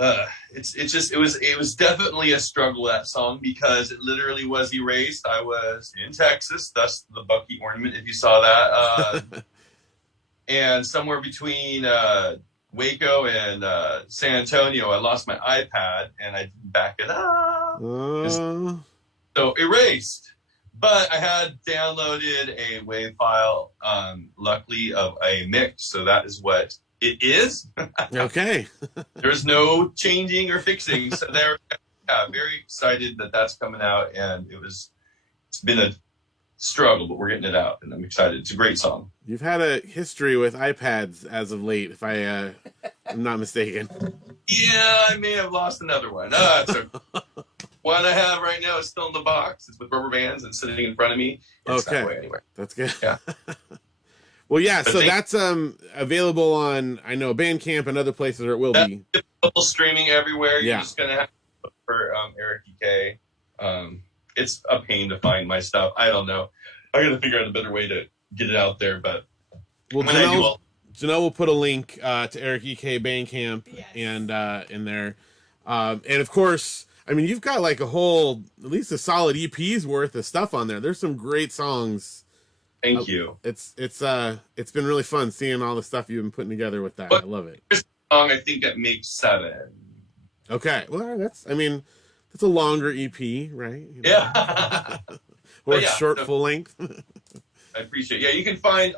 it was definitely a struggle, that song, because it literally was erased. I was in Texas, thus the Bucky ornament, if you saw that. And somewhere between Waco and San Antonio, I lost my iPad and I didn't back it up. So erased. But I had downloaded a WAV file, luckily, of a mix. So that is what it is. Okay. There's no changing or fixing. So they're very excited that that's coming out. And it's been a struggle, but we're getting it out. And I'm excited. It's a great song. You've had a history with iPads as of late, if I am not mistaken. Yeah, I may have lost another one. It's one I have right now is still in the box. It's with rubber bands and sitting in front of me. It's okay. that way anyway. That's good. Yeah. Well, yeah, so that's available on, I know, Bandcamp and other places, or it will be. Streaming everywhere. You're Yeah. just going to have to look for Eric EK. It's a pain to find my stuff. I don't know. I got to figure out a better way to get it out there, but well, Janelle will put a link to Eric EK Bandcamp and in there. And of course, I mean, you've got like a whole, at least a solid EP's worth of stuff on there. There's some great songs. Thank you. It's been really fun seeing all the stuff you've been putting together with that. I love it. There's a song I think that makes 7. Okay. Well, that's a longer EP, right? You know? Yeah. Or short, full length. I appreciate it. Yeah, you can find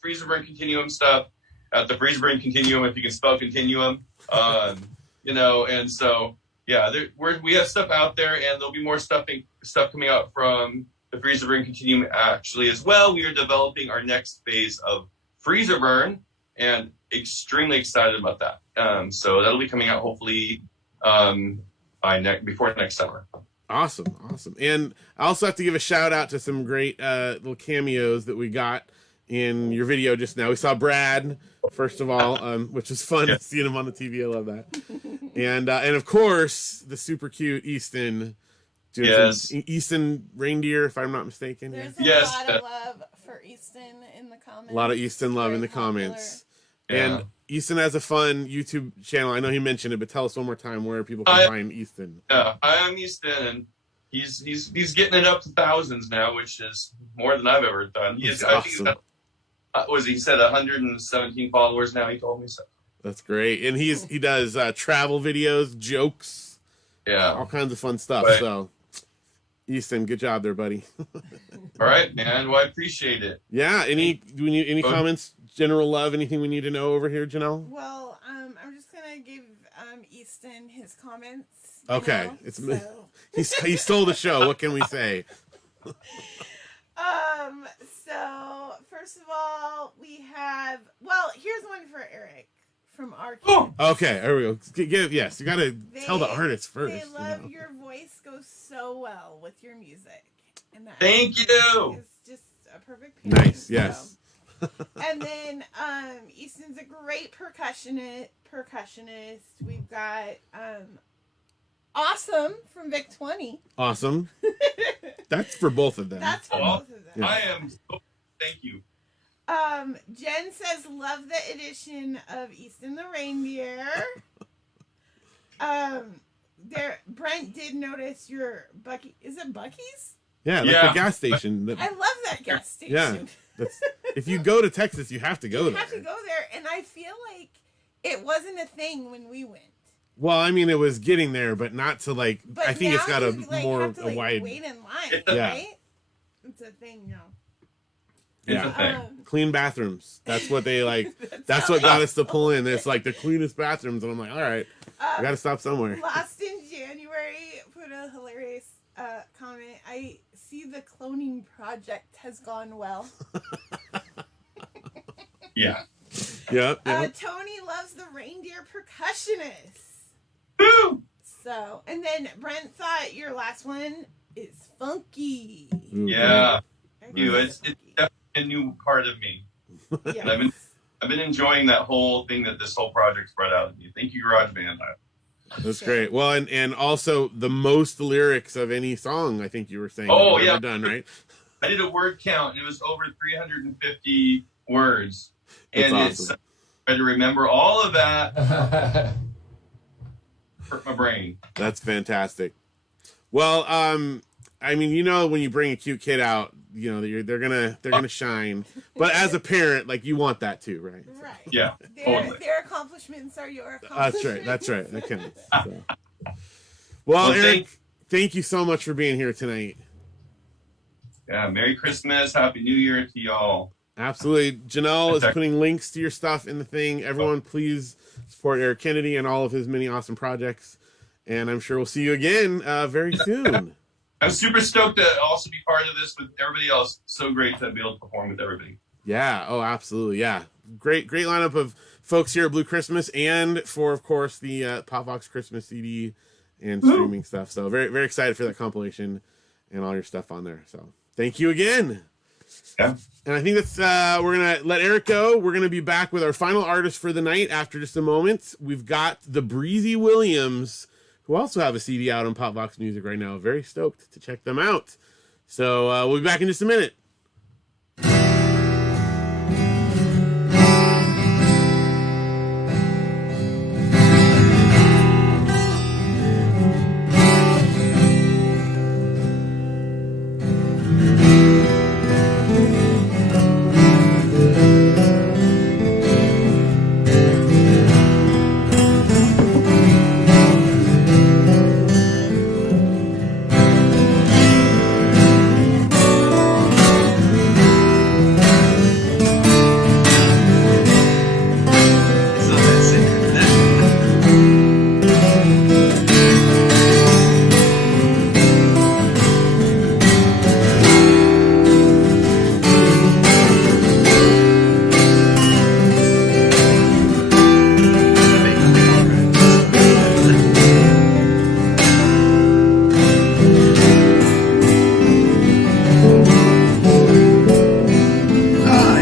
Freezer Burn Continuum stuff at the Freezer Burn Continuum, if you can spell continuum. And so, yeah, we have stuff out there, and there'll be more stuff coming out from the Freezer Burn Continuum actually as well. We are developing our next phase of Freezer Burn, and extremely excited about that. So that'll be coming out hopefully before next summer. Awesome. And I also have to give a shout out to some great little cameos that we got in your video just now. We saw Brad, first of all, which was fun seeing him on the TV. I love that. And of course, the super cute Easton. Easton reindeer, if I'm not mistaken. There's a lot of love for Easton in the comments. A lot of Easton love in the comments. Yeah. And Easton has a fun YouTube channel. I know he mentioned it, but tell us one more time where people can find Easton. Yeah, I am Easton, and he's getting it up to thousands now, which is more than I've ever done. He said 117 followers now. He told me so. That's great, and he does travel videos, jokes, all kinds of fun stuff. Right. So, Easton, good job there, buddy. All right, man. Well, I appreciate it. Yeah. Do we need any comments? General love, anything we need to know over here, Janelle? Well, I'm just gonna give Easton his comments. Okay, he stole the show. What can we say? So first of all, we have. Well, here's one for Eric from our. Okay, there we go. Yes, you gotta tell the artist first. They love your voice goes so well with your music, and that. Thank you. It's just a perfect pairing. Nice. Yes. So. And then Easton's a great percussionist. We've got Awesome from Vic 20. Awesome. That's for both of them. That's for both of them. Yeah. I am thank you. Jen says love the addition of Easton the reindeer. Brent did notice your Bucky. Is it Bucky's? Yeah, like the gas station. I love that gas station. Yeah. If you go to Texas, you have to go there. You have to go there, and I feel like it wasn't a thing when we went. Well, I mean, it was getting there, but not to like. But I think it's got a wide. Wait in line, right? It's a thing now. Yeah, clean bathrooms. That's what they like. that's what got us to pull in. It's like the cleanest bathrooms, and I'm like, all right, I got to stop somewhere. Lost in January put a hilarious comment. I see the cloning project has gone well. Yeah. Yep. Tony loves the reindeer percussionist. Woo! So, and then Brent thought your last one is funky. Yeah. you. It's definitely a new part of me. Yes. And I've been enjoying that whole thing that this whole project's brought out of me. Thank you, GarageBand. That's great. Well, and also the most lyrics of any song, I think you were saying Oh, you've yeah. ever done, right? I did a word count, and it was over 350 words. That's And awesome. I had to remember all of that. Hurt my brain. That's fantastic. Well, I mean, you know, when you bring a cute kid out, you know, they're gonna shine. But as a parent, like, you want that too, right? Right. Yeah. Totally. Their accomplishments are your accomplishments. That's right. That counts. So. Well, Eric, thank you so much for being here tonight. Yeah. Merry Christmas. Happy New Year to y'all. Absolutely. Janelle is putting links to your stuff in the thing. Everyone, please support Eric Kennedy and all of his many awesome projects. And I'm sure we'll see you again very soon. I'm super stoked to also be part of this with everybody else. So great to be able to perform with everybody. Yeah. Oh, absolutely. Yeah. Great lineup of folks here at Blue Christmas, and for, of course, the Popvox Christmas CD and streaming stuff. So very, very excited for that compilation and all your stuff on there. So thank you again. Yeah. And I think that's we're gonna let Eric go. We're gonna be back with our final artist for the night after just a moment. We've got the Breezy Williams, who also have a CD out on Popvox Music right now. Very stoked to check them out. So we'll be back in just a minute.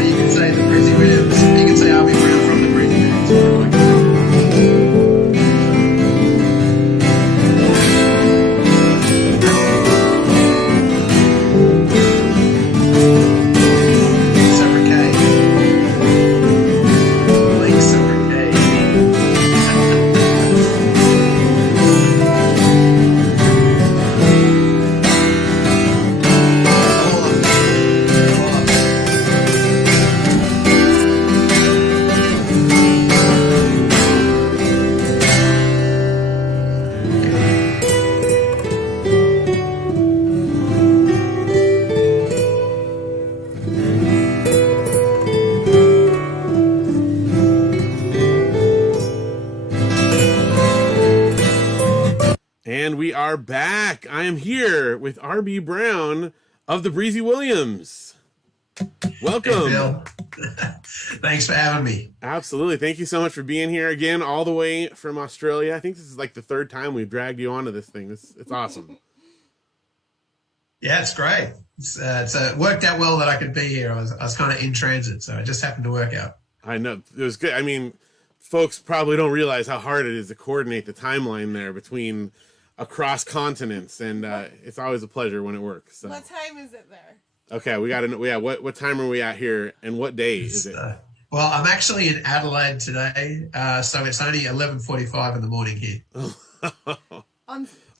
You can say the Breezy Williams. You can say I'll be Brown from the Breezy Williams. Separate K. Link separate K. And we are back. I am here with RB Brown of the Breezy Williams. Welcome. Hey, Bill. Thanks for having me. Absolutely. Thank you so much for being here again, all the way from Australia. I think this is like the third time we've dragged you onto this thing. It's awesome. Yeah, it's great. It worked out well that I could be here. I was kind of in transit, so it just happened to work out. I know. It was good. I mean, folks probably don't realize how hard it is to coordinate the timeline there between across continents, and it's always a pleasure when it works. So. What time is it there? Okay, we got to know. Yeah, what time are we at here, and what day is it? Well, I'm actually in Adelaide today, so it's only 11:45 in the morning here.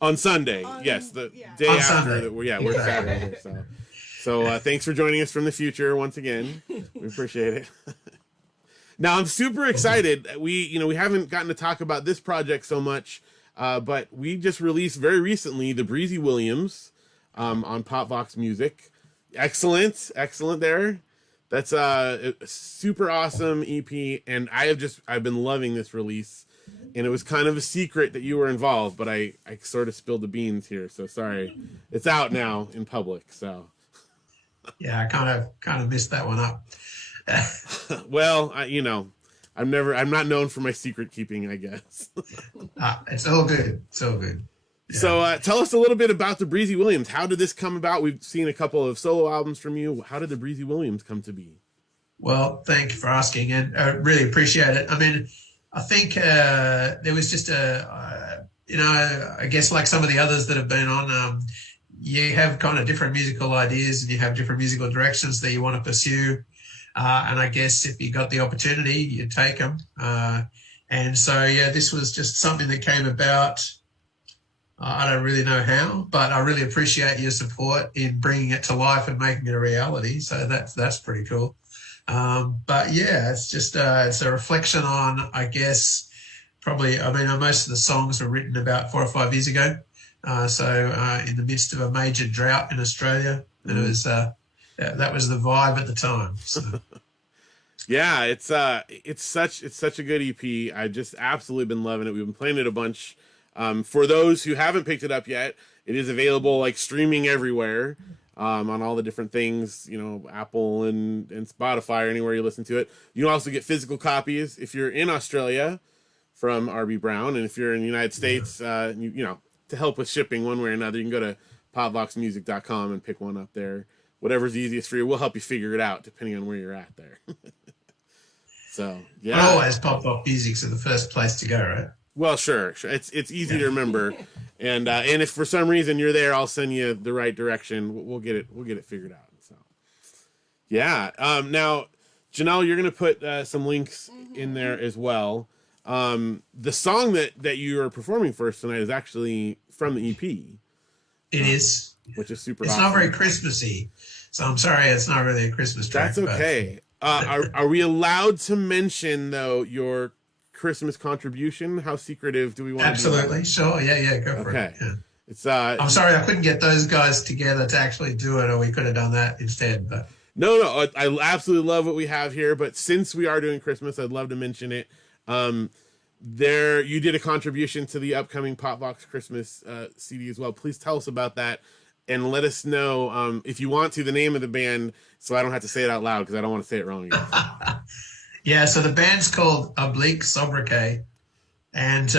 On Sunday, yes, the day on after. Sunday. We're Saturday here. So thanks for joining us from the future once again. We appreciate it. Now I'm super excited. We haven't gotten to talk about this project so much, but we just released very recently the Breezy Williams on Popvox Music. Excellent there. That's a super awesome EP, and I've been loving this release. And it was kind of a secret that you were involved, but I sort of spilled the beans here, so sorry. It's out now in public, so. Yeah, I kind of missed that one up. Well, I'm not known for my secret keeping, I guess. It's all good. It's all good. So tell us a little bit about the Breezy Williams. How did this come about? We've seen a couple of solo albums from you. How did the Breezy Williams come to be? Well, thank you for asking, and I really appreciate it. I mean, I think there was just I guess like some of the others that have been on, you have kind of different musical ideas and you have different musical directions that you want to pursue. And I guess if you got the opportunity, you take them. And so, this was just something that came about. I don't really know how, but I really appreciate your support in bringing it to life and making it a reality. So that's pretty cool. But it's just it's a reflection on, I guess, probably. I mean, most of the songs were written about 4 or 5 years ago. So in the midst of a major drought in Australia, and it was that was the vibe at the time. So. Yeah, it's such a good EP. I just absolutely been loving it. We've been playing it a bunch. For those who haven't picked it up yet, it is available like streaming everywhere, on all the different things, Apple and Spotify or anywhere you listen to it. You can also get physical copies if you're in Australia from RB Brown, and if you're in the United States, to help with shipping one way or another, you can go to popvoxmusic.com and pick one up there. Whatever's easiest for you, we'll help you figure it out depending on where you're at there. So, yeah. But always Pop Music's the first place to go, right? Well, sure. It's easy to remember, and if for some reason you're there, I'll send you the right direction. We'll get it figured out. So, yeah. Now, Janelle, you're gonna put some links in there as well. The song that you are performing for us tonight is actually from the EP. It is, which is super. It's awesome. not very Christmassy, so I'm sorry, it's not really a Christmas track. That's okay. Are we allowed to mention though your Christmas contribution? How secretive do we want Absolutely, to do sure. Yeah, go for it. Yeah. It's I'm sorry I couldn't get those guys together to actually do it, or we could have done that instead. But no, I absolutely love what we have here. But since we are doing Christmas, I'd love to mention it. There, you did a contribution to the upcoming Popvox Christmas CD as well. Please tell us about that and let us know if you want to the name of the band, so I don't have to say it out loud because I don't want to say it wrong again. Yeah, so the band's called Oblique Sobriquet, and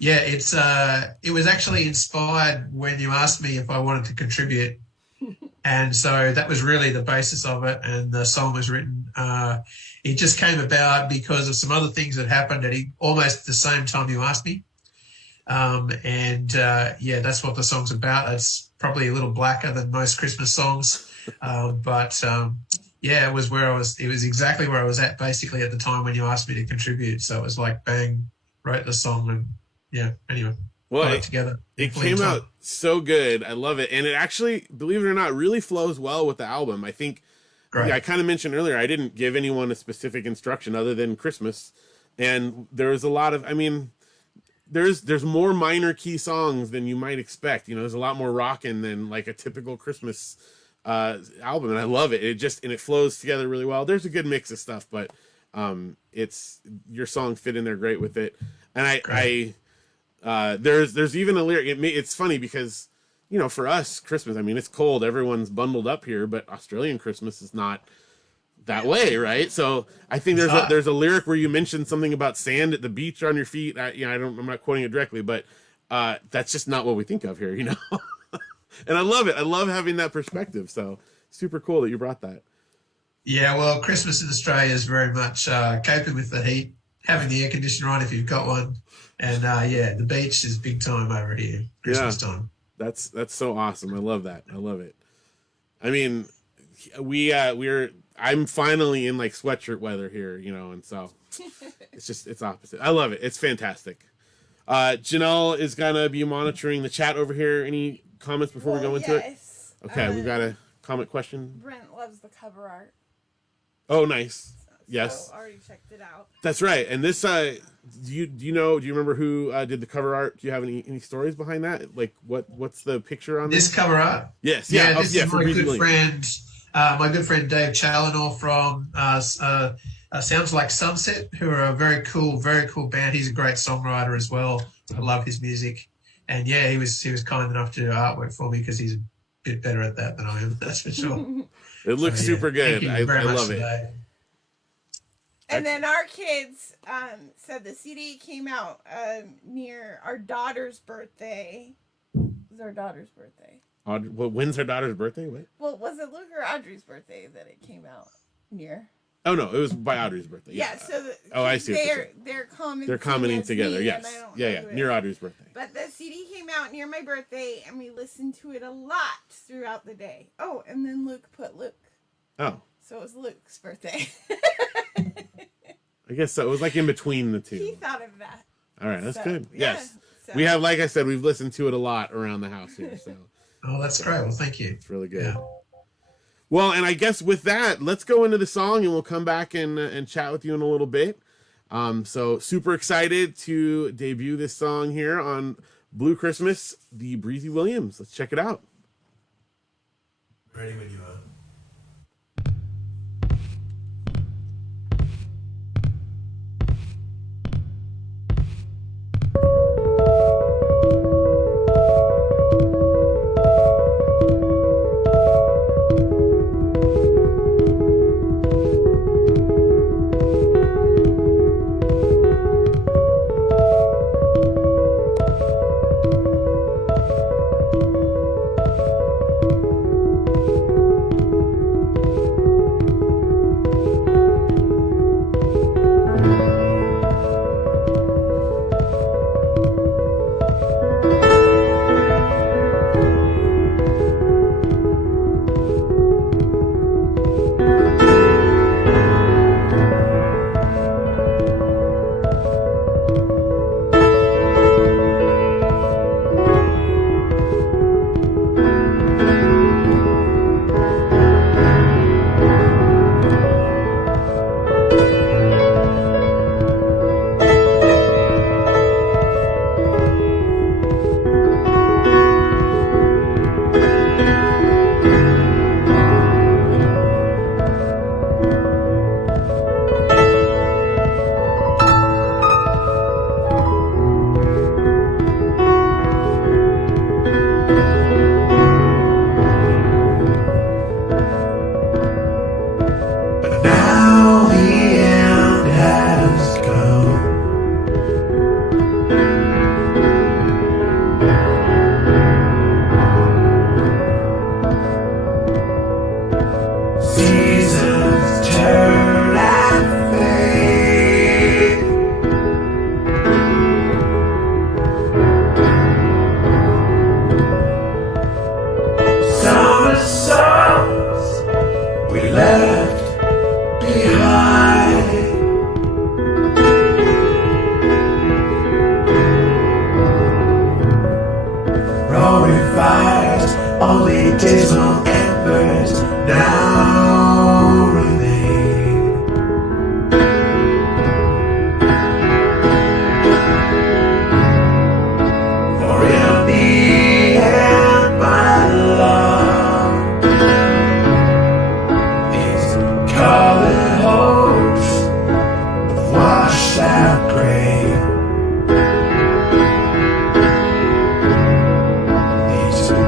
it was actually inspired when you asked me if I wanted to contribute, and so that was really the basis of it. And the song was written. It just came about because of some other things that happened at almost the same time you asked me, that's what the song's about. It's probably a little blacker than most Christmas songs, but. It was it was exactly where I was at basically at the time when you asked me to contribute. So it was like, bang, wrote the song and anyway, got it together. It came out so good. I love it. And it actually, believe it or not, really flows well with the album. I think, I kind of mentioned earlier, I didn't give anyone a specific instruction other than Christmas. And there was a lot of, there's more minor key songs than you might expect. There's a lot more rockin' than like a typical Christmas album, and I love it. It flows together really well. There's a good mix of stuff, but it's your song fit in there great with it. And there's even a lyric. It's funny because for us Christmas, it's cold, everyone's bundled up here, but Australian Christmas is not that way, right? So I think there's a lyric where you mentioned something about sand at the beach on your feet. I'm not quoting it directly, but that's just not what we think of here, And I love it. I love having that perspective. So super cool that you brought that. Yeah, well, Christmas in Australia is very much coping with the heat, having the air conditioner on if you've got one, and the beach is big time over here. Christmas time. That's so awesome. I love that. I love it. I'm finally in like sweatshirt weather here, and so it's opposite. I love it. It's fantastic. Janelle is gonna be monitoring the chat over here. Any comments before we go into it? Okay, we got a comment question. Brent loves the cover art. Oh, nice. Yes. So already checked it out. That's right. And this, do you remember who did the cover art? Do you have any stories behind that? Like what's the picture on this cover art? Yes. This is my good friend Dave Challenor from Sounds Like Sunset, who are a very cool band. He's a great songwriter as well. I love his music. And he was kind enough to do artwork for me because he's a bit better at that than I am. That's for sure. It looks super good. I love it. And then our kids said the CD came out near our daughter's birthday. It was our daughter's birthday. Well, when's her daughter's birthday? What? Well, was it Luke or Audrey's birthday that it came out near? Oh no, it was by Audrey's birthday. Yeah. So I see. They're commenting. They're commenting together. Yes. Yeah. Near Audrey's birthday. But the CD came out near my birthday, and we listened to it a lot throughout the day. Oh, and then Luke put Luke. Oh. So it was Luke's birthday. I guess so. It was like in between the two. He thought of that. All right, that's good. Yeah, yes. We have, like I said, we've listened to it a lot around the house here. So. Oh, that's great. Well, thank you. It's really good. Yeah. Well, and I guess with that, let's go into the song and we'll come back and chat with you in a little bit. So super excited to debut this song here on Blue Christmas, the Breezy Williams. Let's check it out. Ready when you are.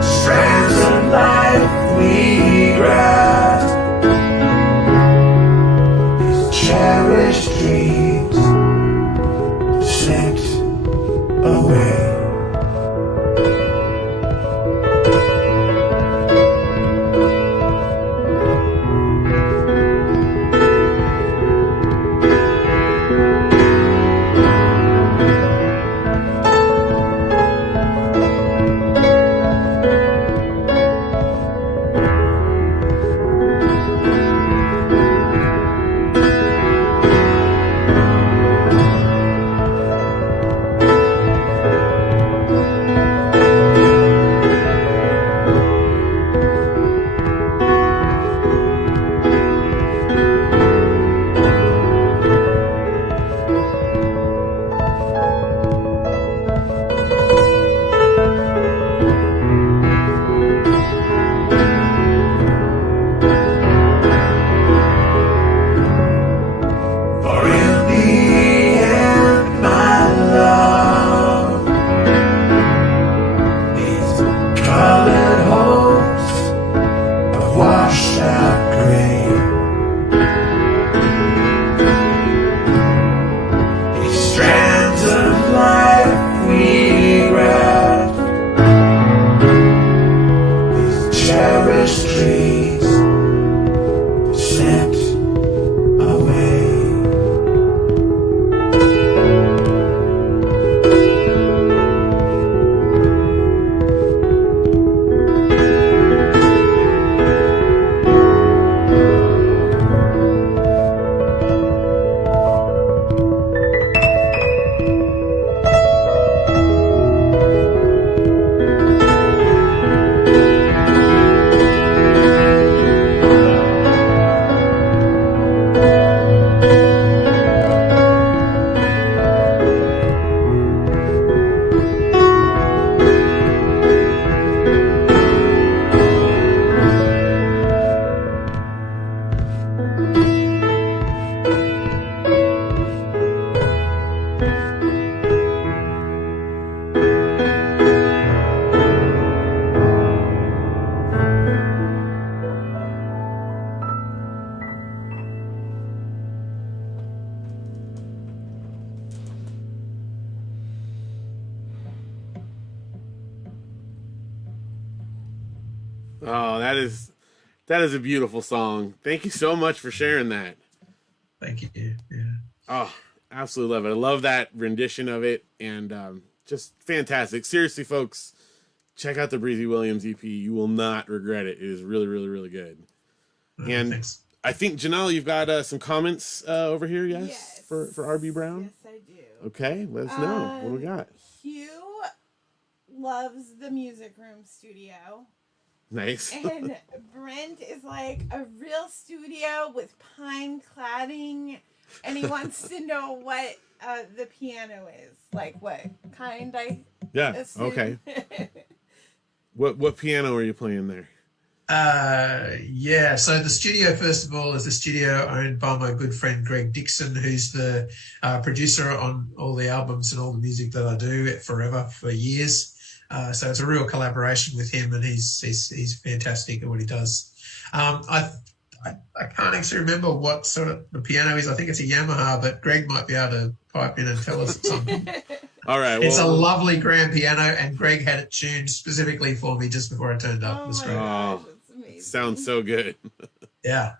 Strands of life we grasp. streets sent away. Oh, that is a beautiful song. Thank you so much for sharing that. Thank you. Yeah. Oh, absolutely love it. I love that rendition of it, and just fantastic. Seriously, folks, check out the Breezy Williams EP. You will not regret it. It is really, really, really good. And Thanks. I think, Janelle, you've got some comments over here, yes? Yes. For RB Brown? Yes, I do. Okay, let us know. What do we got? Hugh loves the music room studio. Nice. And Brent is like a real studio with pine cladding, and he wants to know what the piano is. Like what kind, I assume. Okay. What piano are you playing there? Yeah, so the studio, first of all, is a studio owned by my good friend Greg Dixon, who's the producer on all the albums and all the music that I do forever, for years. So it's a real collaboration with him, and he's fantastic at what he does. I can't actually remember what sort of the piano is. I think it's a Yamaha, but Greg might be able to pipe in and tell us something. All right. It's a lovely grand piano, and Greg had it tuned specifically for me just before I turned up. Oh It was my great. gosh, that's amazing. Sounds so good. Yeah.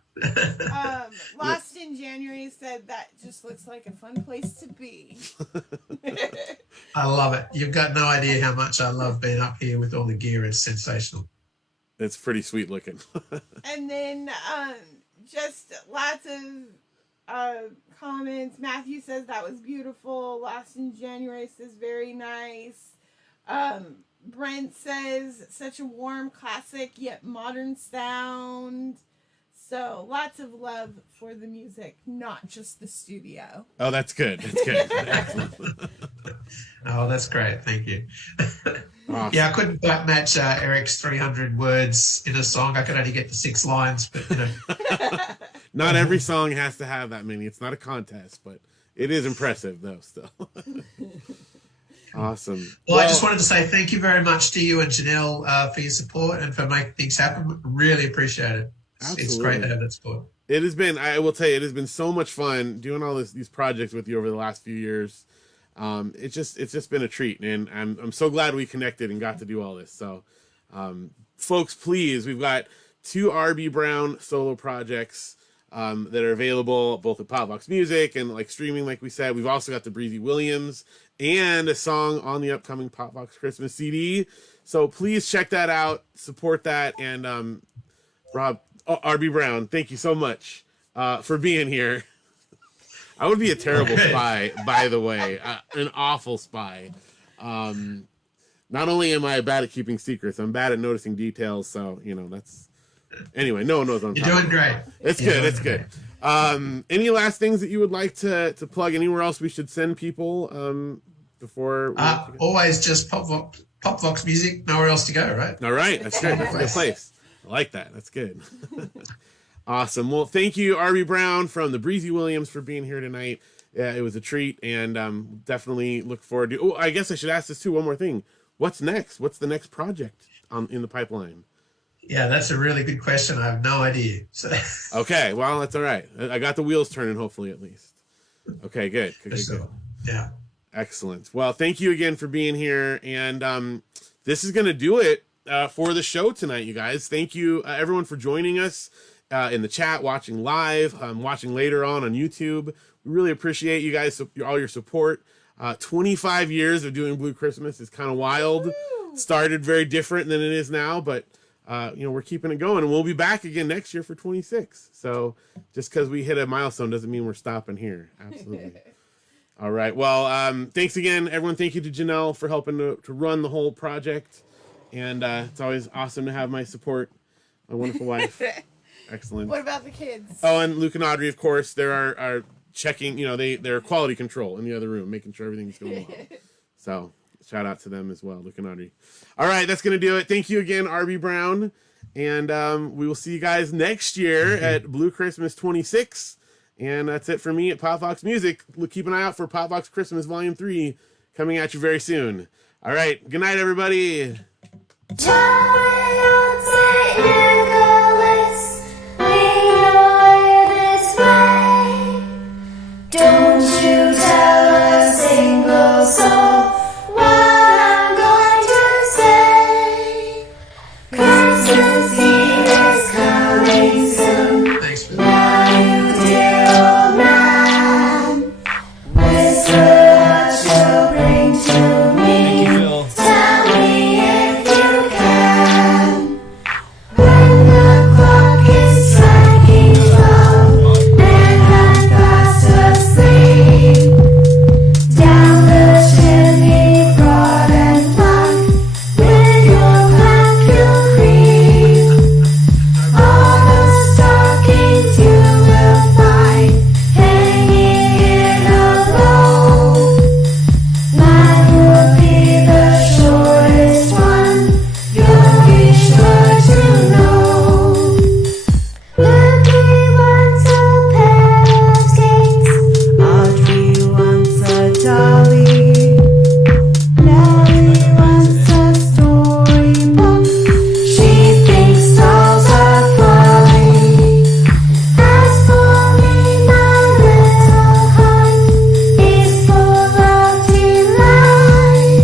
Lost in January said that just looks like a fun place to be. I love it. You've got no idea how much I love being up here with all the gear. It's sensational. It's pretty sweet looking. And then just lots of comments. Matthew says that was beautiful. Lost in January says very nice. Brent says such a warm classic yet modern sound. So lots of love for the music, not just the studio. Oh, that's good. That's good. Excellent. Oh, that's great. Thank you. Awesome. Yeah, I couldn't quite match Eric's 300 words in a song. I could only get the 6 lines, but you know. Not every song has to have that many. It's not a contest, but it is impressive though still. Awesome. Well, I just wanted to say thank you very much to you and Janelle for your support and for making things happen. Really appreciate it. It's great to have that support. It has been, I will tell you, it has been so much fun doing all these projects with you over the last few years. It's just been a treat, and I'm so glad we connected and got to do all this. So, folks, please, we've got 2 RB Brown solo projects that are available both at Popvox Music and like streaming, like we said. We've also got the Breezy Williams and a song on the upcoming Popvox Christmas CD. So please check that out, support that, and Rob. RB Brown, thank you so much for being here. I would be a terrible spy, by the way, an awful spy. Not only am I bad at keeping secrets, I'm bad at noticing details. So, you know, that's anyway, no one knows what I'm talking about. You're doing great. It's good. It's good. Any last things that you would like to plug? Anywhere else we should send people before? Always just Popvox Music, nowhere else to go, right? All right. That's good. That's a good place. I like that. That's good. Awesome. Well, thank you, RB Brown from the Breezy Williams, for being here tonight. It was a treat, and definitely look forward to. Oh, I guess I should ask this too. One more thing. What's next? What's the next project in the pipeline? Yeah, that's a really good question. I have no idea. So. Okay. Well, that's all right. I got the wheels turning, hopefully, at least. Okay. Good. Good. Yeah. Excellent. Well, thank you again for being here, and this is going to do it for the show tonight, you guys. Thank you, everyone, for joining us in the chat, watching live, watching later on YouTube. We really appreciate you guys, all your support. 25 years of doing Blue Christmas is kind of wild. Woo! Started very different than it is now, but we're keeping it going, and we'll be back again next year for 26. So just because we hit a milestone doesn't mean we're stopping here. Absolutely. All right. Well, thanks again, everyone. Thank you to Janelle for helping to run the whole project. And it's always awesome to have my support, my wonderful wife. Excellent. What about the kids? Oh, and Luke and Audrey, of course, they're our checking, they're quality control in the other room, making sure everything's going well. So shout out to them as well, Luke and Audrey. All right, that's going to do it. Thank you again, RB Brown. And we will see you guys next year at Blue Christmas 26. And that's it for me at Pop Vox Music. Keep an eye out for Pop Vox Christmas Volume 3 coming at you very soon. All right, good night, everybody. Child St. Nicholas, lead away this way. Don't you tell a single soul what I'm going to say. Christmas Eve is coming soon. Thanks for Now you dear old man, whisper what you'll bring to me. Thank you, Phil. Tell me if you can. When the clock is striking 12 and I'm fast asleep, down the chimney broad and black, with your black you'll creep. All the stockings you will find hanging in a row. Mine will be the shortest one, you'll be sure to know. Lucky wants a pair of skates, Audrey wants a dolly, Nellie wants a storybook, she thinks dolls are funny. As for me, my little heart is full of delight.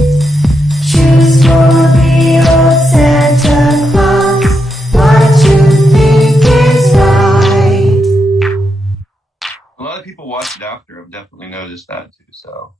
Choose for the old Santa Claus what you think is right. A lot of people watched it after. I've definitely noticed that too. So